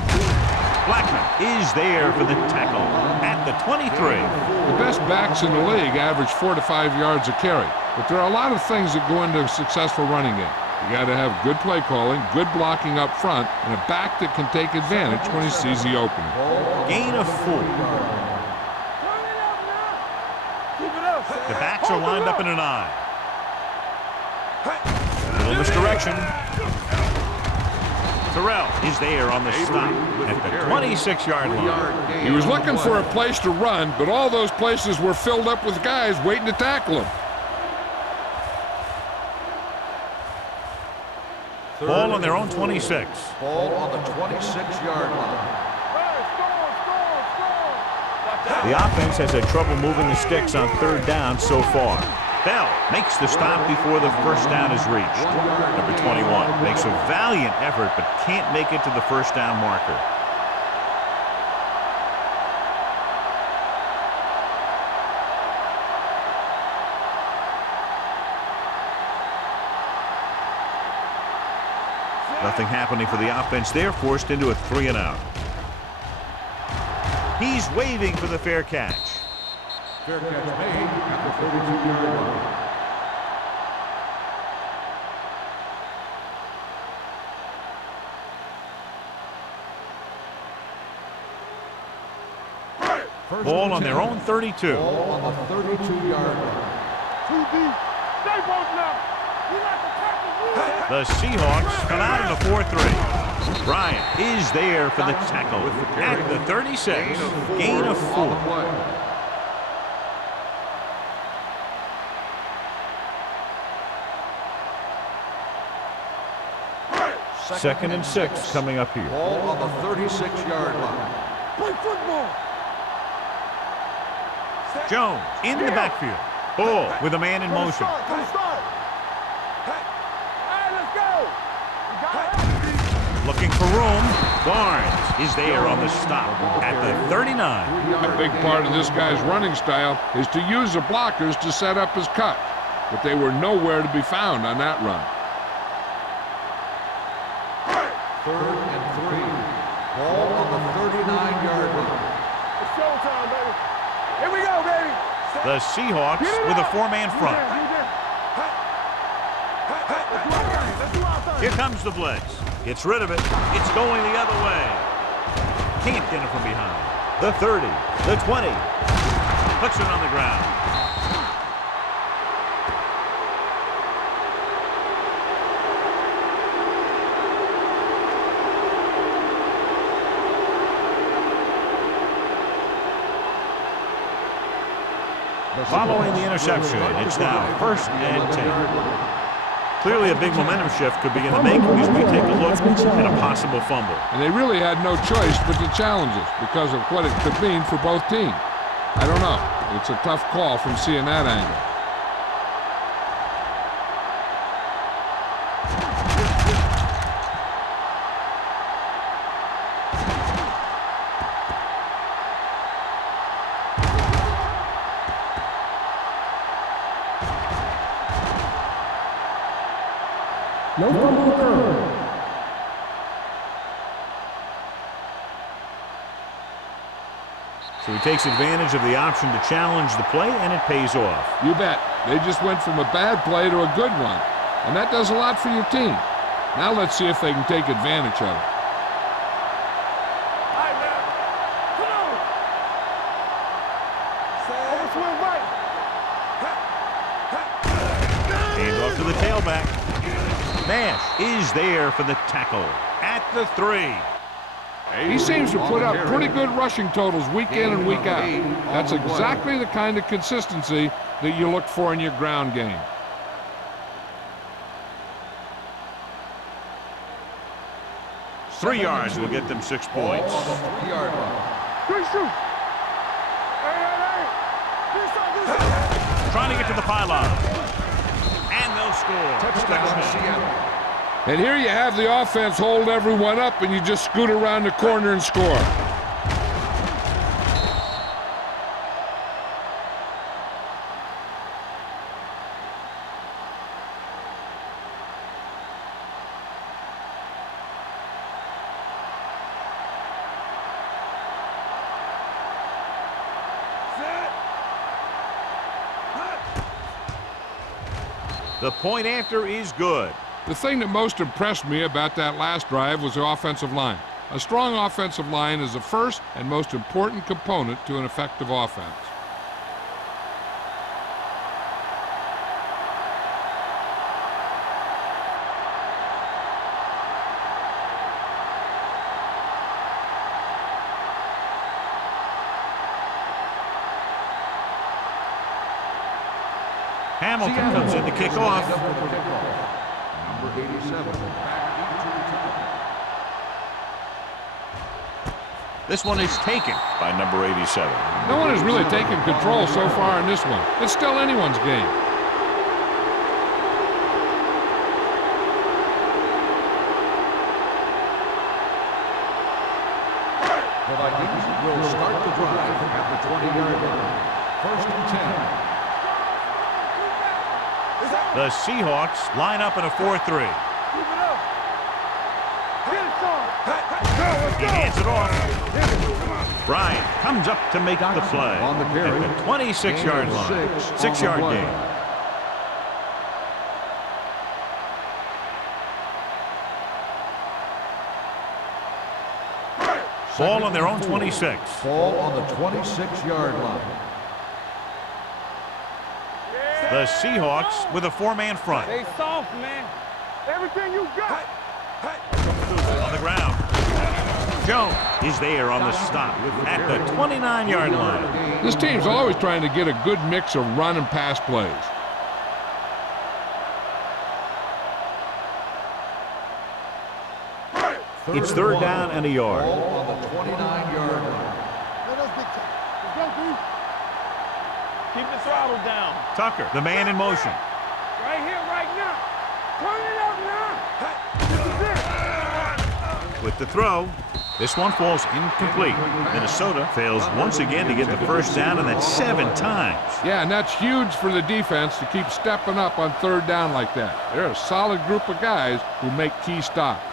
Blackman is there for the tackle at the 23. The best backs in the league average 4 to 5 yards a carry. But there are a lot of things that go into a successful running game. You got to have good play calling, good blocking up front, and a back that can take advantage when he sees the opening. Gain of 4. The backs are lined up in an eye. Little misdirection. Terrell is there on the stop at the 26-yard line. He was looking for a place to run, but all those places were filled up with guys waiting to tackle him. Ball on their own 26. Ball on the 26-yard line. The offense has had trouble moving the sticks on third down so far. Bell makes the stop before the first down is reached. Number 21 makes a valiant effort but can't make it to the first down marker. Nothing happening for the offense. They're forced into a 3 and out. He's waving for the fair catch. Fair catch made at the 32-yard line. Ball on their own 32. Ball on the 32-yard line. Too deep. Stay both now. You like to tackle you. The Seahawks come out in a 4-3. Bryant is there for the tackle at the 36. Gain of 4. Second and 6 coming up here. Ball on the 36-yard line. Play football. Jones in the backfield. Ball with a man in motion. From the start. All right, let's go. You got it. Looking for room. Barnes is there on the stop at the 39. A big part of this guy's running style is to use the blockers to set up his cut. But they were nowhere to be found on that run. 3rd and 3. Ball on the 39-yard line. It's showtime, baby. Here we go, baby. The Seahawks with a 4-man front. Here comes the blitz. Gets rid of it. It's going the other way. Can't get it from behind. The 30, the 20. Puts it on the ground. Following the interception, it's now 1st and 10. Clearly a big momentum shift could be in the making as we take a look at a possible fumble. And they really had no choice but to challenge it because of what it could mean for both teams. I don't know. It's a tough call from seeing that angle. No fumble occurred. So he takes advantage of the option to challenge the play, and it pays off. You bet. They just went from a bad play to a good one. And that does a lot for your team. Now let's see if they can take advantage of it. All right, man. Come on. Overswing right. Hand off to the tailback. Nash is there for the tackle at the 3. He seems to put up pretty good rushing totals week in and week out. That's exactly the kind of consistency that you look for in your ground game. Three yards will get them 6 points. On the 3-yard line. Good shoot. Hey. This Trying to get to the pylon. And they'll score. Touchdown, Seattle. And here you have the offense hold everyone up, and you just scoot around the corner and score. The point after is good. The thing that most impressed me about that last drive was the offensive line. A strong offensive line is the first and most important component to an effective offense. Hamilton comes in to kick off. Number 87, back into return. This one is taken by number 87. No one has really taken control so far in this one. It's still anyone's game. The Vikings will start the drive at the 20-yard line. 1st and 10. The Seahawks line up in a 4-3. Keep it up. Get it, son. He hands it off. Bryant comes up to make the play On the carry. at the 26-yard line. 6-yard gain. Ball on their own 26. Ball on the 26-yard line. The Seahawks with a 4-man front. Stay soft, man. Everything you got. On the ground. Jones is there on the stop at the 29-yard line. This team's always trying to get a good mix of run and pass plays. It's 3rd down and a yard. Ball on the 29-yard line. Let us big time. Let's go, dude. Keep the throttle down. Tucker, the man in motion. Right here, right now. Turn it up now. This is it. With the throw, this one falls incomplete. Minnesota fails once again to get the first down, and that's 7 times. Yeah, and that's huge for the defense to keep stepping up on 3rd down like that. They're a solid group of guys who make key stops.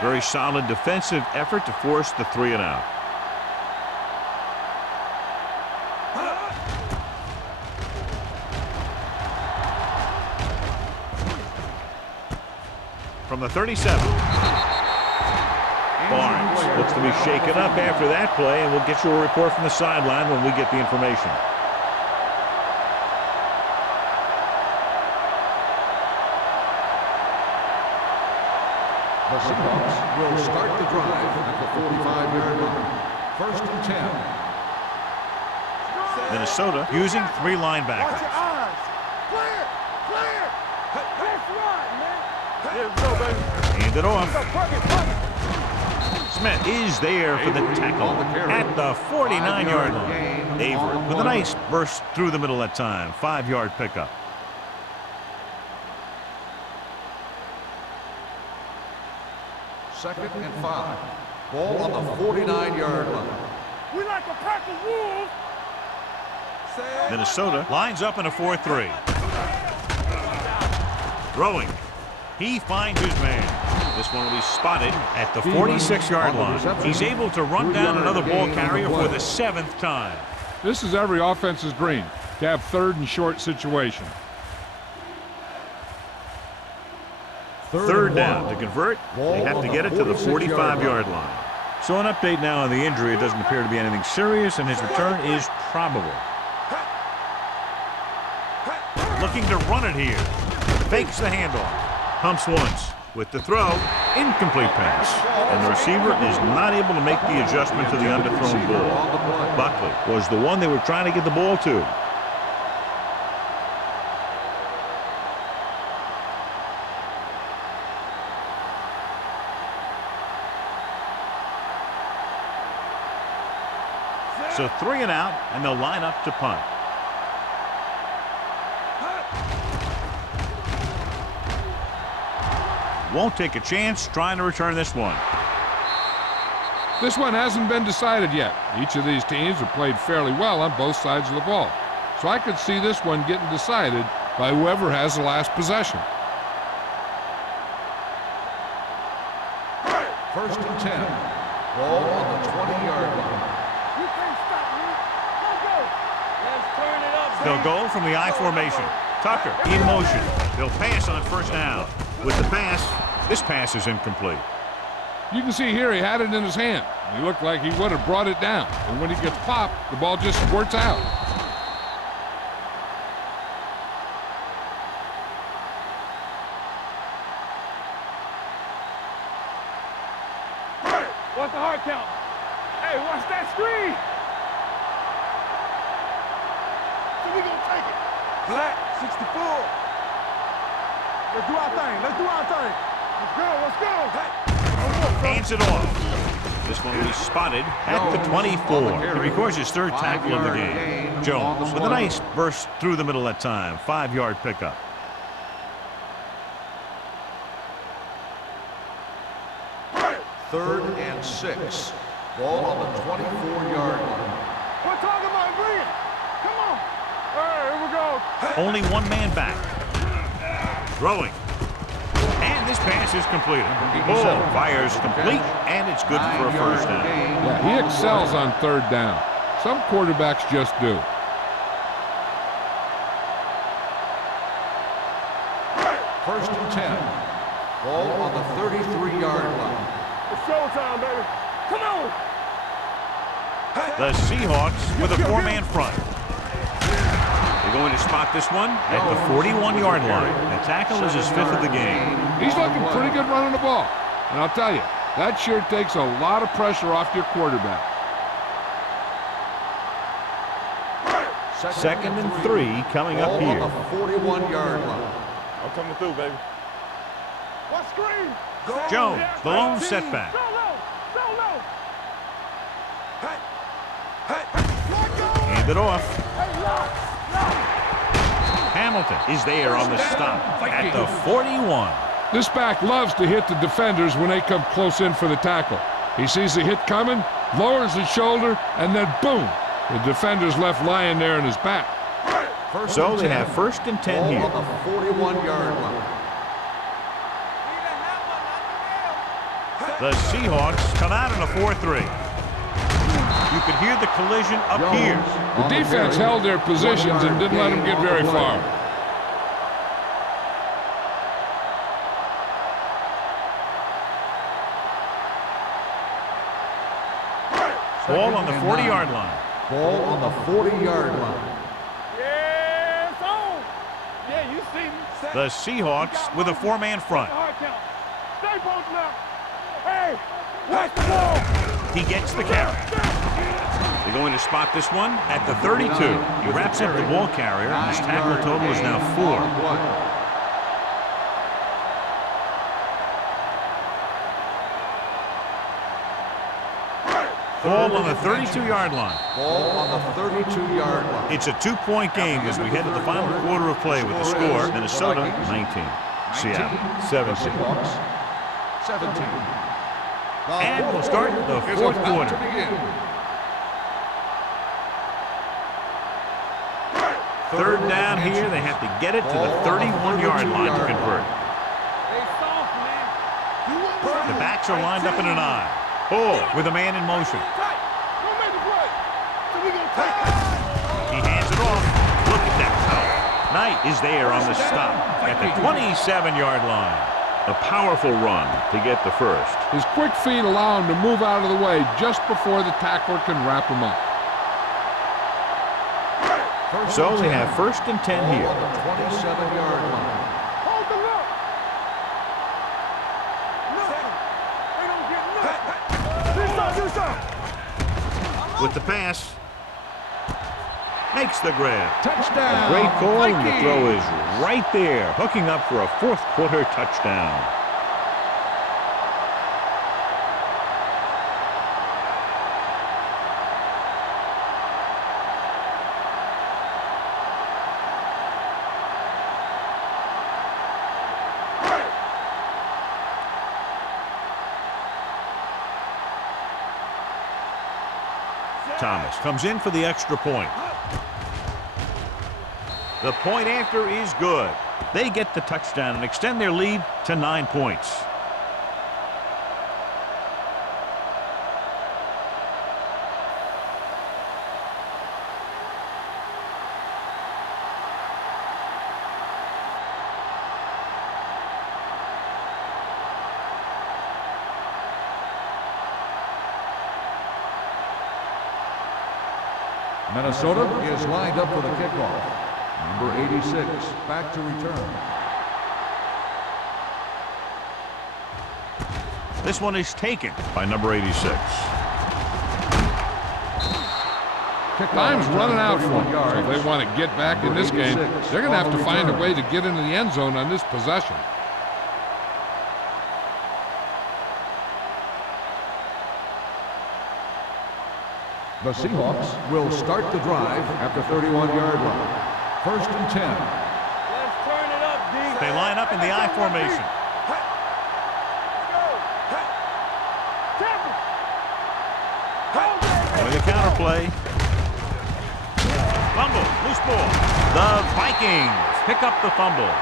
Very solid defensive effort to force the 3 and out. From the 37. Barnes looks to be shaken up after that play, and we'll get you a report from the sideline when we get the information. The Seahawks will start the drive at the 45-yard line. 1st and 10. Minnesota using 3 Watch linebackers. your eyes. Clear. Clear. That's right, man. Let's go, baby. Hand it off. Plug it, plug it. Smith is there for the tackle at the 49-yard line. Avery with a nice burst through the middle that time. 5-yard pickup. Second and 5. Ball on the 49-yard line. We like a pack of wolves Minnesota lines up in a 4-3. Throwing. He finds his man. This one will be spotted at the 46-yard line. He's able to run down another ball carrier for the 7th time. This is every offense's dream, to have third and short situation. Third down. To convert, they have to get it to the 45-yard line. So an update now on the injury. It doesn't appear to be anything serious, and his return is probable. Looking to run it here. Fakes the handoff. Pumps once. With the throw, incomplete pass. And the receiver is not able to make the adjustment to the underthrown ball. Buckley was the one they were trying to get the ball to. So 3 and out, and they'll line up to punt. Won't take a chance trying to return this one. This one hasn't been decided yet. Each of these teams have played fairly well on both sides of the ball. So I could see this one getting decided by whoever has the last possession. First and 10. Ball on the 20-yard line. You can't stop me. Let's go. Let's turn it up. They'll go from the I formation. Tucker in motion. They'll pass on first down. With the pass, this pass is incomplete. You can see here he had it in his hand. He looked like he would have brought it down. And when he gets popped, the ball just squirts out. What's the hard count? Hey, watch that screen. So we gonna take it. Black, 64. Let's do our thing. Let's do our thing. Let's go. Let's go. Hands it off. This one will be spotted at the 24. He records his 3rd tackle of the game. Jones with a nice burst through the middle that time. 5-yard pickup. Third and 6. Ball on the 24-yard line. We're talking about green. Come on. All right, here we go. Only one man back. Throwing. And this pass is completed. Ball fires complete, and it's good for a first down. Yeah, he excels on 3rd down. Some quarterbacks just do. First and 10. Ball on the 33-yard line. It's showtime, baby. Come on. The Seahawks with a 4-man front. They're going to spot this one at the 41-yard line. The tackle is his 5th of the game. He's looking pretty good running the ball. And I'll tell you, that sure takes a lot of pressure off your quarterback. 2nd and 3 coming up here. On the 41-yard line. I'm coming through, baby. What screen? Jones, the lone setback. Go low. Go low. Hand it off. Hey, lock. Hamilton is there on the stop at the 41. This back loves to hit the defenders when they come close in for the tackle. He sees the hit coming, lowers his shoulder, and then boom, the defender's left lying there in his back. So they have 1st and 10 here. On the 41-yard line. The Seahawks come out in a 4-3. You could hear the collision up here. The defense held their positions and didn't let them get very far. Ball on the 40-yard line. Ball on the 40-yard line. Yeah, it's on. Yeah, you see me. The Seahawks with a 4-man front. Hard count. Stay posted up. Hey, watch the ball. He gets the carry. They're going to spot this one at the 32. He wraps up the ball carrier. His tackle total is now 4. Ball on the 32-yard line. Ball on the 32-yard line. It's a 2-point game as we head to the final quarter of play with the score, Minnesota 19, Seattle 17. 17. And we'll start the 4th quarter. Third down here. They have to get it to the 31-yard line to convert. Hey, soft, man. The backs are lined up in an I. Hall with a man in motion. Don't make the play. So we gonna take it. He hands it off. Look at that power. Knight is there on the stop at the 27-yard line. A powerful run to get the first. His quick feet allow him to move out of the way just before the tackler can wrap him up. So we have 1st and 10 here. On the 27-yard line. Hold the look. Nothing. They don't get nothing. Do something. With the pass. Makes the grab. Touchdown. Great call, and the Vikings. throw is right there, hooking up for a 4th quarter touchdown. Thomas comes in for the extra point. The point after is good. They get the touchdown and extend their lead to 9 points. Minnesota is lined up for the kickoff. Number 86, back to return. This one is taken by number 86. Time's running out for them. So if they want to get back in this game, they're going to have to find a way to get into the end zone on this possession. The Seahawks will start the drive at the 31-yard line. 1st and 10. Let's turn it up, D. They line up in the I formation. With the counter play. Fumble, loose ball. The Vikings pick up the fumble.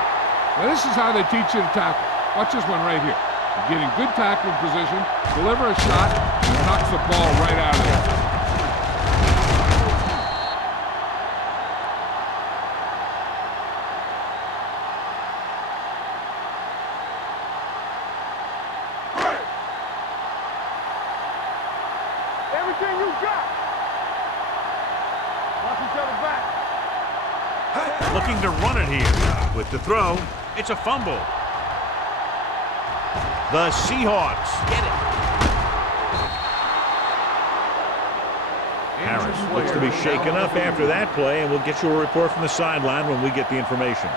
Now this is how they teach you to tackle. Watch this one right here. You get in good tackling position, deliver a shot, and knocks the ball right out of there. Everything you got. Watch each other back. Looking to run it here. With the throw, it's a fumble. The Seahawks get it. Harris looks to be shaken up after that play, and we'll get you a report from the sideline when we get the information.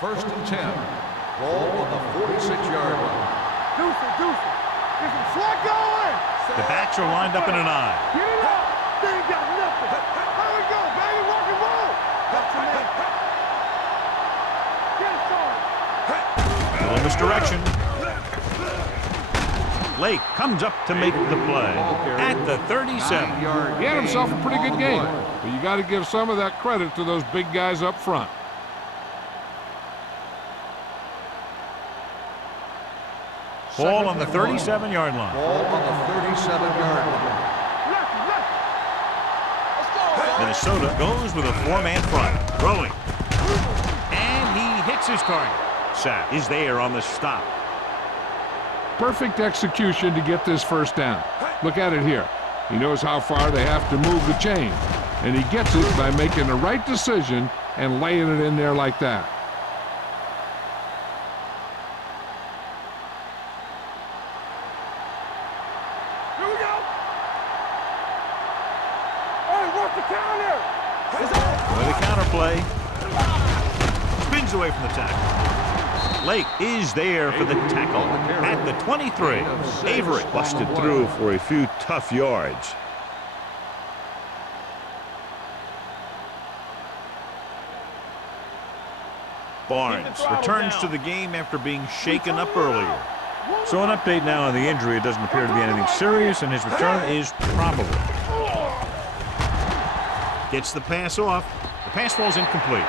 First and 10. Ball on the 46-yard line. Deuce it. Get some slug going. The backs are lined up in an I. Get it up. They ain't got nothing. How we go, baby? Rock and roll. That's your man. Get it, son. In this direction. Lake comes up to make the play at the 37. He had himself a pretty good game, but you got to give some of that credit to those big guys up front. Ball on the 37-yard line. Ball on the 37-yard line. Minnesota goes with a 4-man front. Throwing. And he hits his target. Sapp is there on the stop. Perfect execution to get this first down. Look at it here. He knows how far they have to move the chain, and he gets it by making the right decision and laying it in there like that. Here we go. Hey, work the counter. With a counter play. Spins away from the tackle. Lake is there for the tackle at the 23. Avery busted through for a few tough yards. Barnes returns to the game after being shaken up earlier. So an update now on the injury. It doesn't appear to be anything serious, and his return is probable. Gets the pass off. The pass falls incomplete.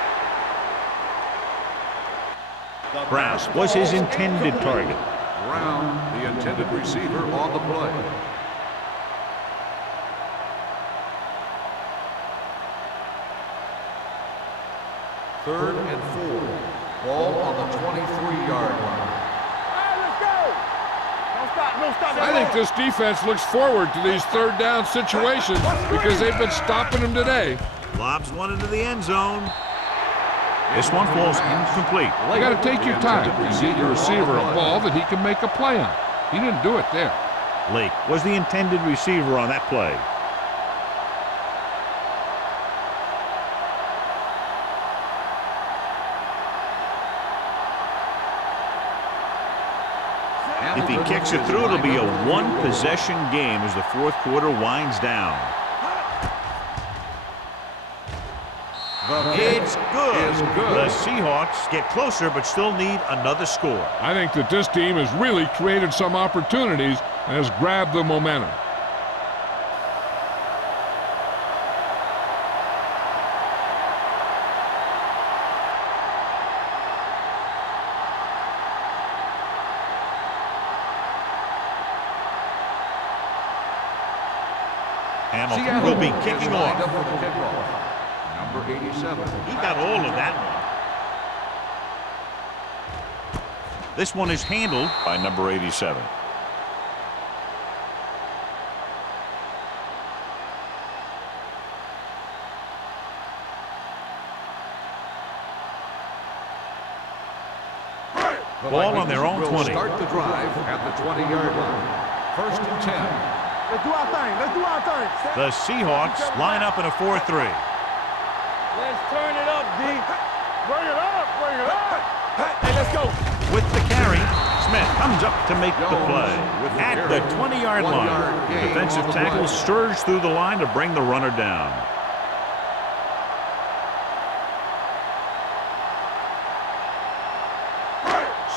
Brown was his intended target. Brown, the intended receiver on the play. Third and 4. Ball on the 23-yard line. I think this defense looks forward to these third down situations because they've been stopping them today. Lobs one into the end zone. This one falls incomplete. You got to take your time and get your receiver a ball that he can make a play on. He didn't do it there. Lake was the intended receiver on that play. If he kicks it through, it'll be a one-possession game as the fourth quarter winds down. It's good. The Seahawks get closer but still need another score. I think that this team has really created some opportunities and has grabbed the momentum. Hamilton will be kicking off. Number 87. He got all of that one. This one is handled by number 87. Ball on their own 20. Start the drive at the 20-yard line. First and 10. Let's do our thing. Let's do our thing. The Seahawks line up in a 4-3. Let's turn it up, D. Bring it up. Bring it up. Hey, let's go. With the carry, Smith comes up to make the play. At the 20-yard line, the defensive tackle surged through the line to bring the runner down.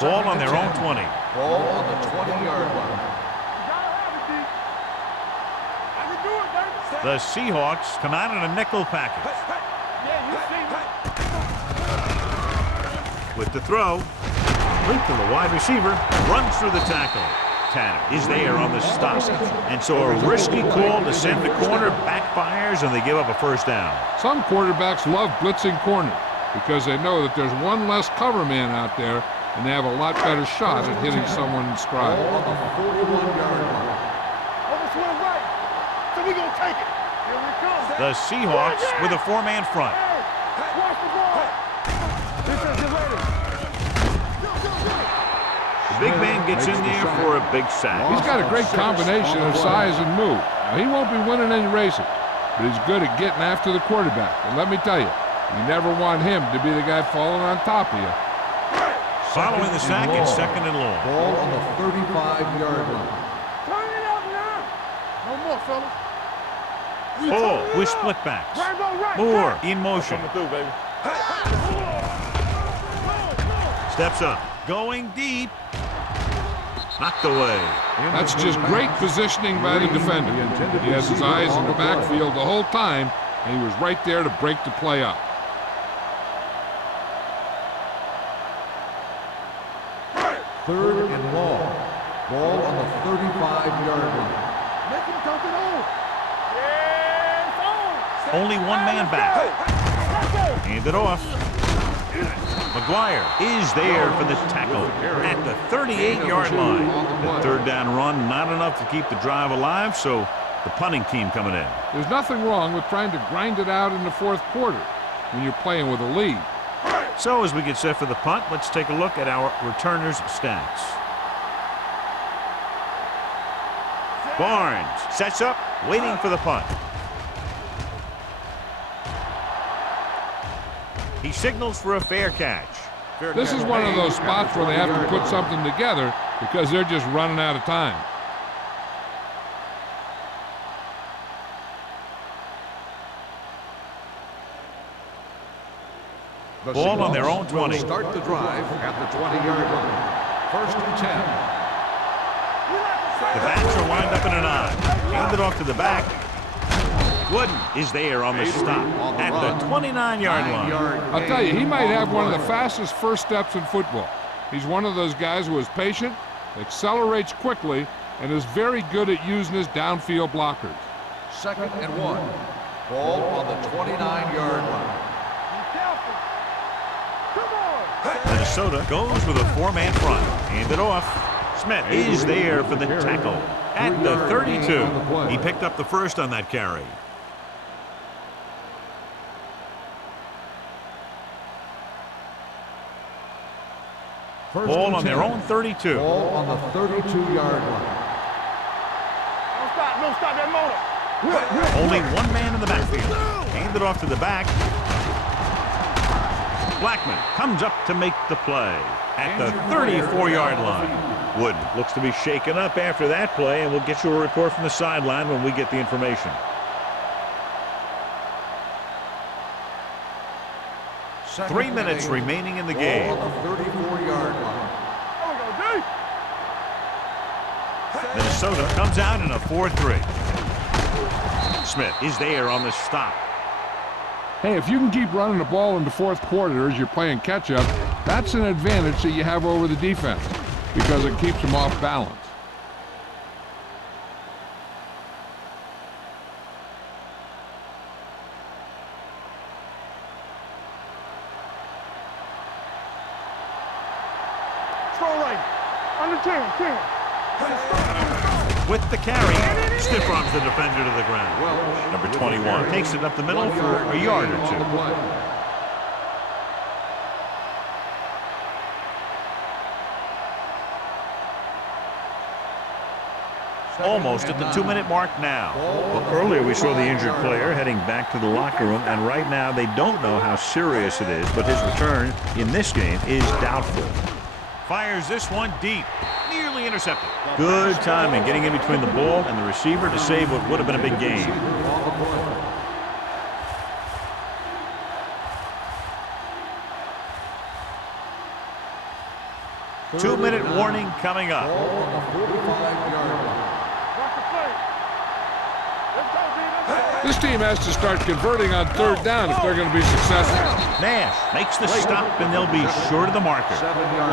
Ball on their own 20. Ball on the 20-yard line. The Seahawks come out in a nickel package. Yeah, you see me. With the throw, link to the wide receiver, runs through the tackle. Tanner is there on the stop. And so a risky call to send the corner backfires and they give up a first down. Some quarterbacks love blitzing corners because they know that there's one less cover man out there and they have a lot better shot at hitting someone in stride. Ball on the 41-yard line. Over to the right. So we gonna take it. Here we come. The Seahawks with a four-man front. Hey, watch the ball. Defense, get ready. The big man gets in there for a big sack. He's got a great combination of size and move. Now, he won't be winning any races, but he's good at getting after the quarterback. And let me tell you, you never want him to be the guy falling on top of you. Following the sack, it's second and long. Ball on the 35-yard line. Turn it up now. No more, fellas. Ball with split backs. Right on right. Moore in motion. Coming through, baby. Steps up. Going deep. Knocked away. That's just great positioning by the defender. He has his eyes in the backfield the whole time, and he was right there to break the play up. Third and long. Ball on the 35-yard line. Make him dump it on. Only one man back. Hand it off. McGuire is there for the tackle at the 38-yard line. The third down run, not enough to keep the drive alive, so the punting team coming in. There's nothing wrong with trying to grind it out in the fourth quarter when you're playing with a lead. So as we get set for the punt, let's take a look at our returners' stats. Barnes sets up, waiting for the punt. He signals for a fair catch. This is one of those spots where they have to put something together because they're just running out of time. The Ball on their Seahawks own will 20. start the drive at the 20-yard line. First and 10. The backs are lined up in an I. Hand it off to the back. Wooden is there on the stop at the 29-yard line. I'll tell you, he might have one of the fastest first steps in football. He's one of those guys who is patient, accelerates quickly, and is very good at using his downfield blockers. Second and 1. Ball on the 29-yard line. Minnesota goes with a 4-man front. Hand it off. Smith is there for the tackle at the 32. He picked up the first on that carry. Ball on their own 32. Ball on the 32-yard line. Don't stop that motor. Only one man in the backfield. Hand it off to the back. Blackman comes up to make the play at the 34-yard line. Wooden looks to be shaken up after that play, and we'll get you a report from the sideline when we get the information. Second 3 and minutes 8. remaining in the Ball game. on the 34-yard line. Minnesota comes out in a 4-3. Smith is there on the stop. Hey, if you can keep running the ball in the fourth quarter as you're playing catch-up, that's an advantage that you have over the defense because it keeps them off balance. Throw right. Under 10. With the carry, stiff arms the defender to the ground. Number 21 takes it up the middle for a yard or two. Almost at the 2-minute mark now. Well, earlier we saw the injured player heading back to the locker room, and right now they don't know how serious it is, but his return in this game is doubtful. Fires this one deep. Nearly intercepted. Good timing getting in between the ball and the receiver to save what would have been a big game. Two-minute warning coming up. This team has to start converting on third down if they're going to be successful. Nash makes the stop, and they'll be short of the marker.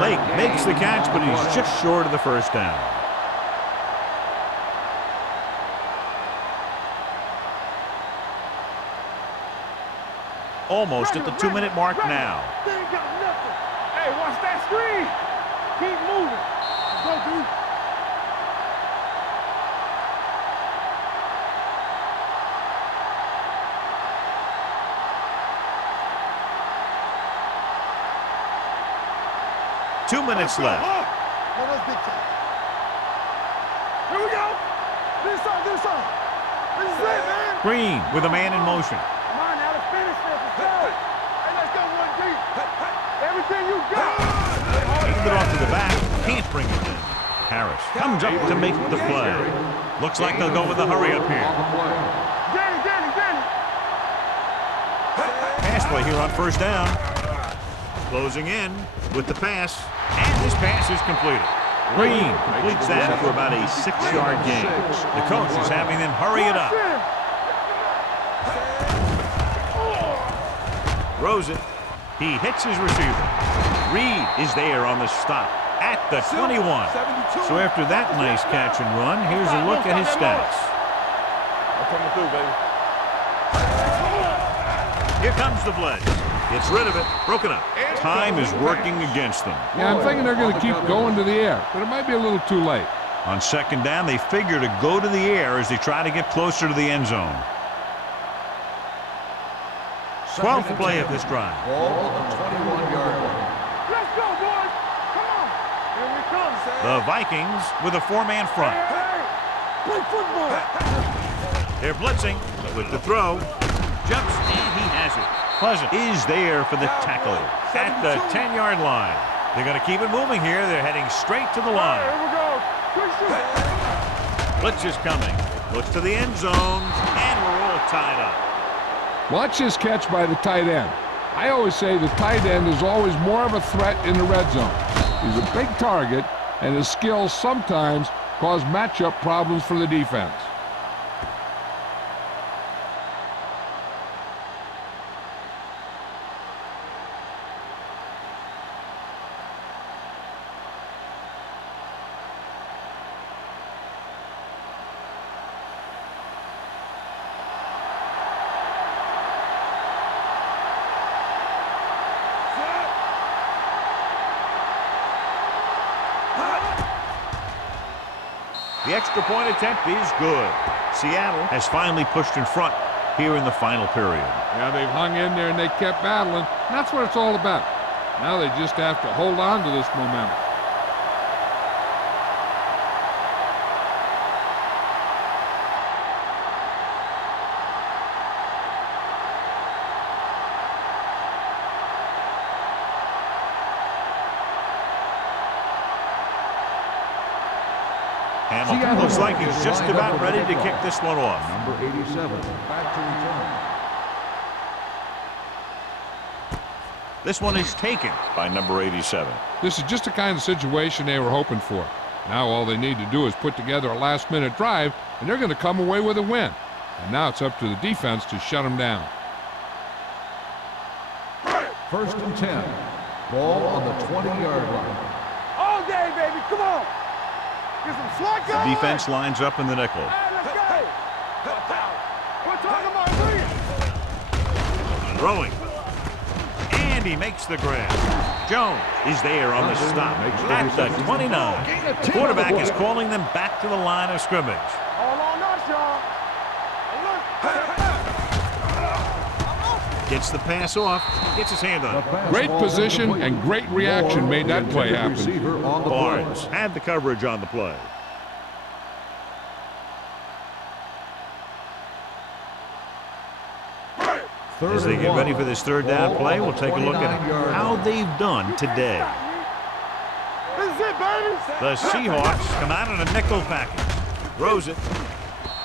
Lake makes the catch, but he's just short of the first down. Almost at the 2-minute mark now. They ain't got nothing. Hey, watch that screen. Keep moving. Go, dude. Two minutes left. Now let's get to it. Here we go. This side. This is it, man. Green with a man in motion. Come on, now let's finish this. Let's go. Hey, let's go one deep. Everything you got. Hands it off to the back. Can't bring it in. Harris comes up to make the play. Looks like they'll go with the hurry up here. Danny. Pass play here on first down. Closing in with the pass. And this pass is completed. Green completes that for about a 6-yard gain. The coach is having them hurry it up. Throws it. He hits his receiver. Reed is there on the stop at the 21. So after that nice catch and run, here's a look at his stats. I'm coming through, baby. Here comes the blitz. Gets rid of it. Broken up. Time is working against them. Yeah, I'm thinking they're going to keep going to the air, but it might be a little too late. On second down, they figure to go to the air as they try to get closer to the end zone. 12th play of this drive. Ball on the 21-yard line. Let's go, boys. Come on. Here we come. The Vikings with a 4-man front. Hey, play football. They're blitzing with the throw. Jumps, and he has it. Pleasant is there for the tackle at the 10-yard line. They're going to keep it moving here. They're heading straight to the line. Here we go. Quick shoot. Blitz is coming. Looks to the end zone, and we're all tied up. Watch his catch by the tight end. I always say the tight end is always more of a threat in the red zone. He's a big target, and his skills sometimes cause matchup problems for the defense. The extra point attempt is good. Seattle has finally pushed in front here in the final period. Yeah, they've hung in there and they kept battling. That's what it's all about. Now they just have to hold on to this momentum. Hamilton looks like he's just about ready to kick this one off. Number 87, back to return. This one is taken by number 87. This is just the kind of situation they were hoping for. Now all they need to do is put together a last-minute drive, and they're going to come away with a win. And now it's up to the defense to shut them down. 1st and 10. Ball on the 20-yard line. All day, baby. Come on. Get some slack The going. defense lines up in the nickel. Hey, let's go. We're talking about bring it. Throwing. And he makes the grab. Jones is there on the stop at the 29. The quarterback is calling them back to the line of scrimmage. All on us, y'all. Gets the pass off. Gets his hand on it. Great position and great reaction made that play happen. Barnes had the coverage on the play. As they get ready for this third down play, we'll take a look at how they've done today. This is it, baby. The Seahawks come out in a nickel package. Throws it.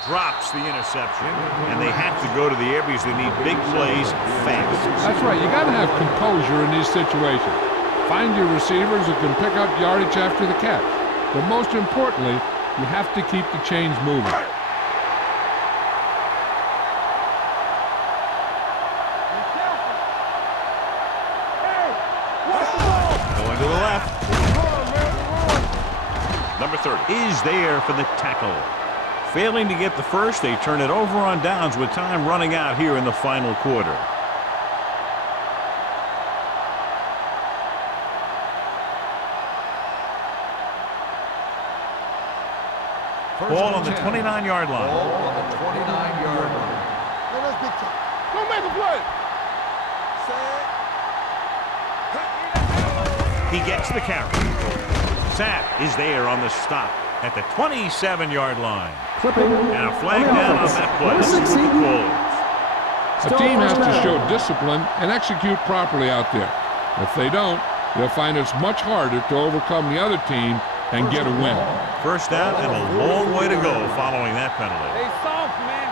Drops the interception. And they have to go to the air because they need big plays fast. That's right. You got to have composure in these situations. Find your receivers who can pick up yardage after the catch. But most importantly, you have to keep the chains moving. Going to the left. Number 30 is there for the tackle. Failing to get the first, they turn it over on downs with time running out here in the final quarter. Ball on the 29-yard line. Ball on the 29-yard line. Yo, that's big time. Go make a play. He gets the carry. Sapp is there on the stop at the 27-yard line. Clipping. And a flag On the down on offense. that play. Number This is what 16. the call is. A Still team has first to down. show discipline and execute properly out there. If they don't, they'll find it's much harder to overcome the other team and get a win. First down and a long way to go following that penalty. They soft, man.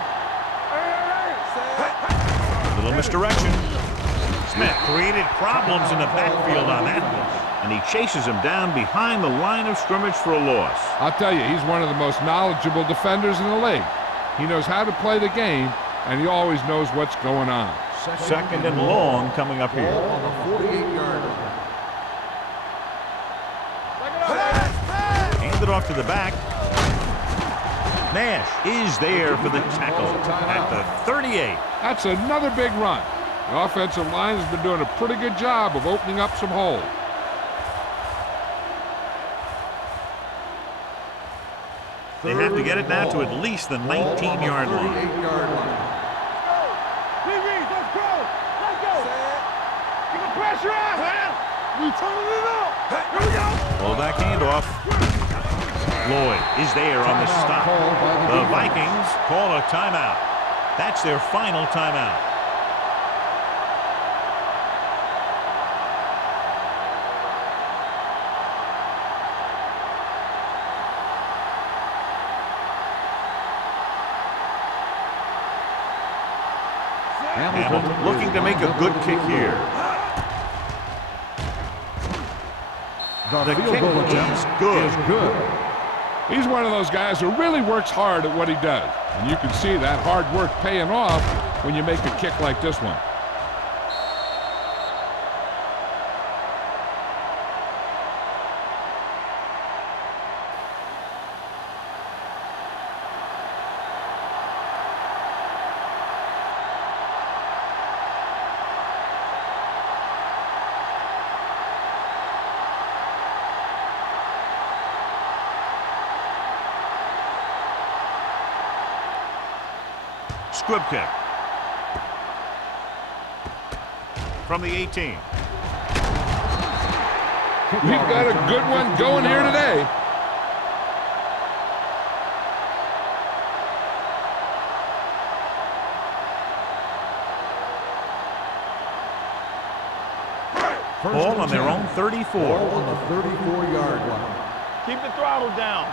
A little misdirection. Smith created problems in the backfield on that one, and he chases him down behind the line of scrimmage for a loss. I'll tell you, he's one of the most knowledgeable defenders in the league. He knows how to play the game, and he always knows what's going on. Second and long coming up here. Ball on the 48-yard line. Handed off to the back. Nash is there for the tackle at the 38. That's another big run. The offensive line has been doing a pretty good job of opening up some holes. They have to get it now to at least the 19-yard line. 38-yard line. DBs, let's go. Let's go. Get the pressure on, man. We turning it up. Here we go. Fullback handoff. Lloyd is there on the stop. The Vikings call a timeout. That's their final timeout. Hamilton looking to make a good kick here. The kick is good. He's one of those guys who really works hard at what he does. And you can see that hard work paying off when you make a kick like this one. Squib kick. From the 18. We've got a good one going here today. Ball on their own 34. Ball on the 34-yard line. Keep the throttle down.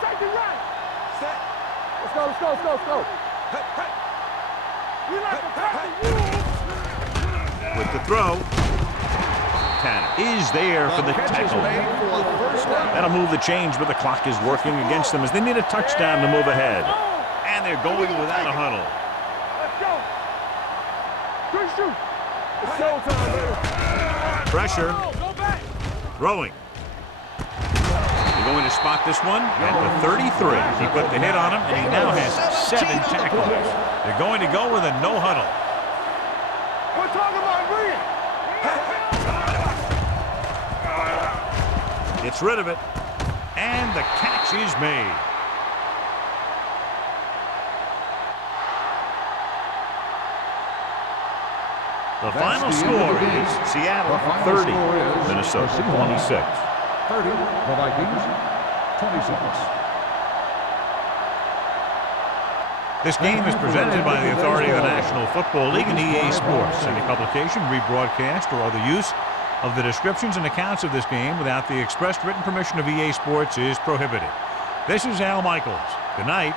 Safety right. Set. Let's go, let's go, let's go, let's go. Hey, hey. We like to press the rules. With the throw. Tanner is there for the tackle. That'll move the change, but the clock is working against them as they need a touchdown to move ahead. And they're going without a huddle. Let's go. Good shoot. It's showtime, baby. Pressure. Go back. Throwing. They're going to spot this one at the 33. He put the hit on him, and he now has 7 tackles. They're going to go with a no huddle. We're talking about bringing. Gets rid of it, and the catch is made. The final score is Seattle 30, Minnesota 26. 30, the Vikings, 26. This game is presented by the authority of the National Football League and EA Sports. Any publication, rebroadcast, or other use of the descriptions and accounts of this game without the expressed written permission of EA Sports is prohibited. This is Al Michaels. Good night.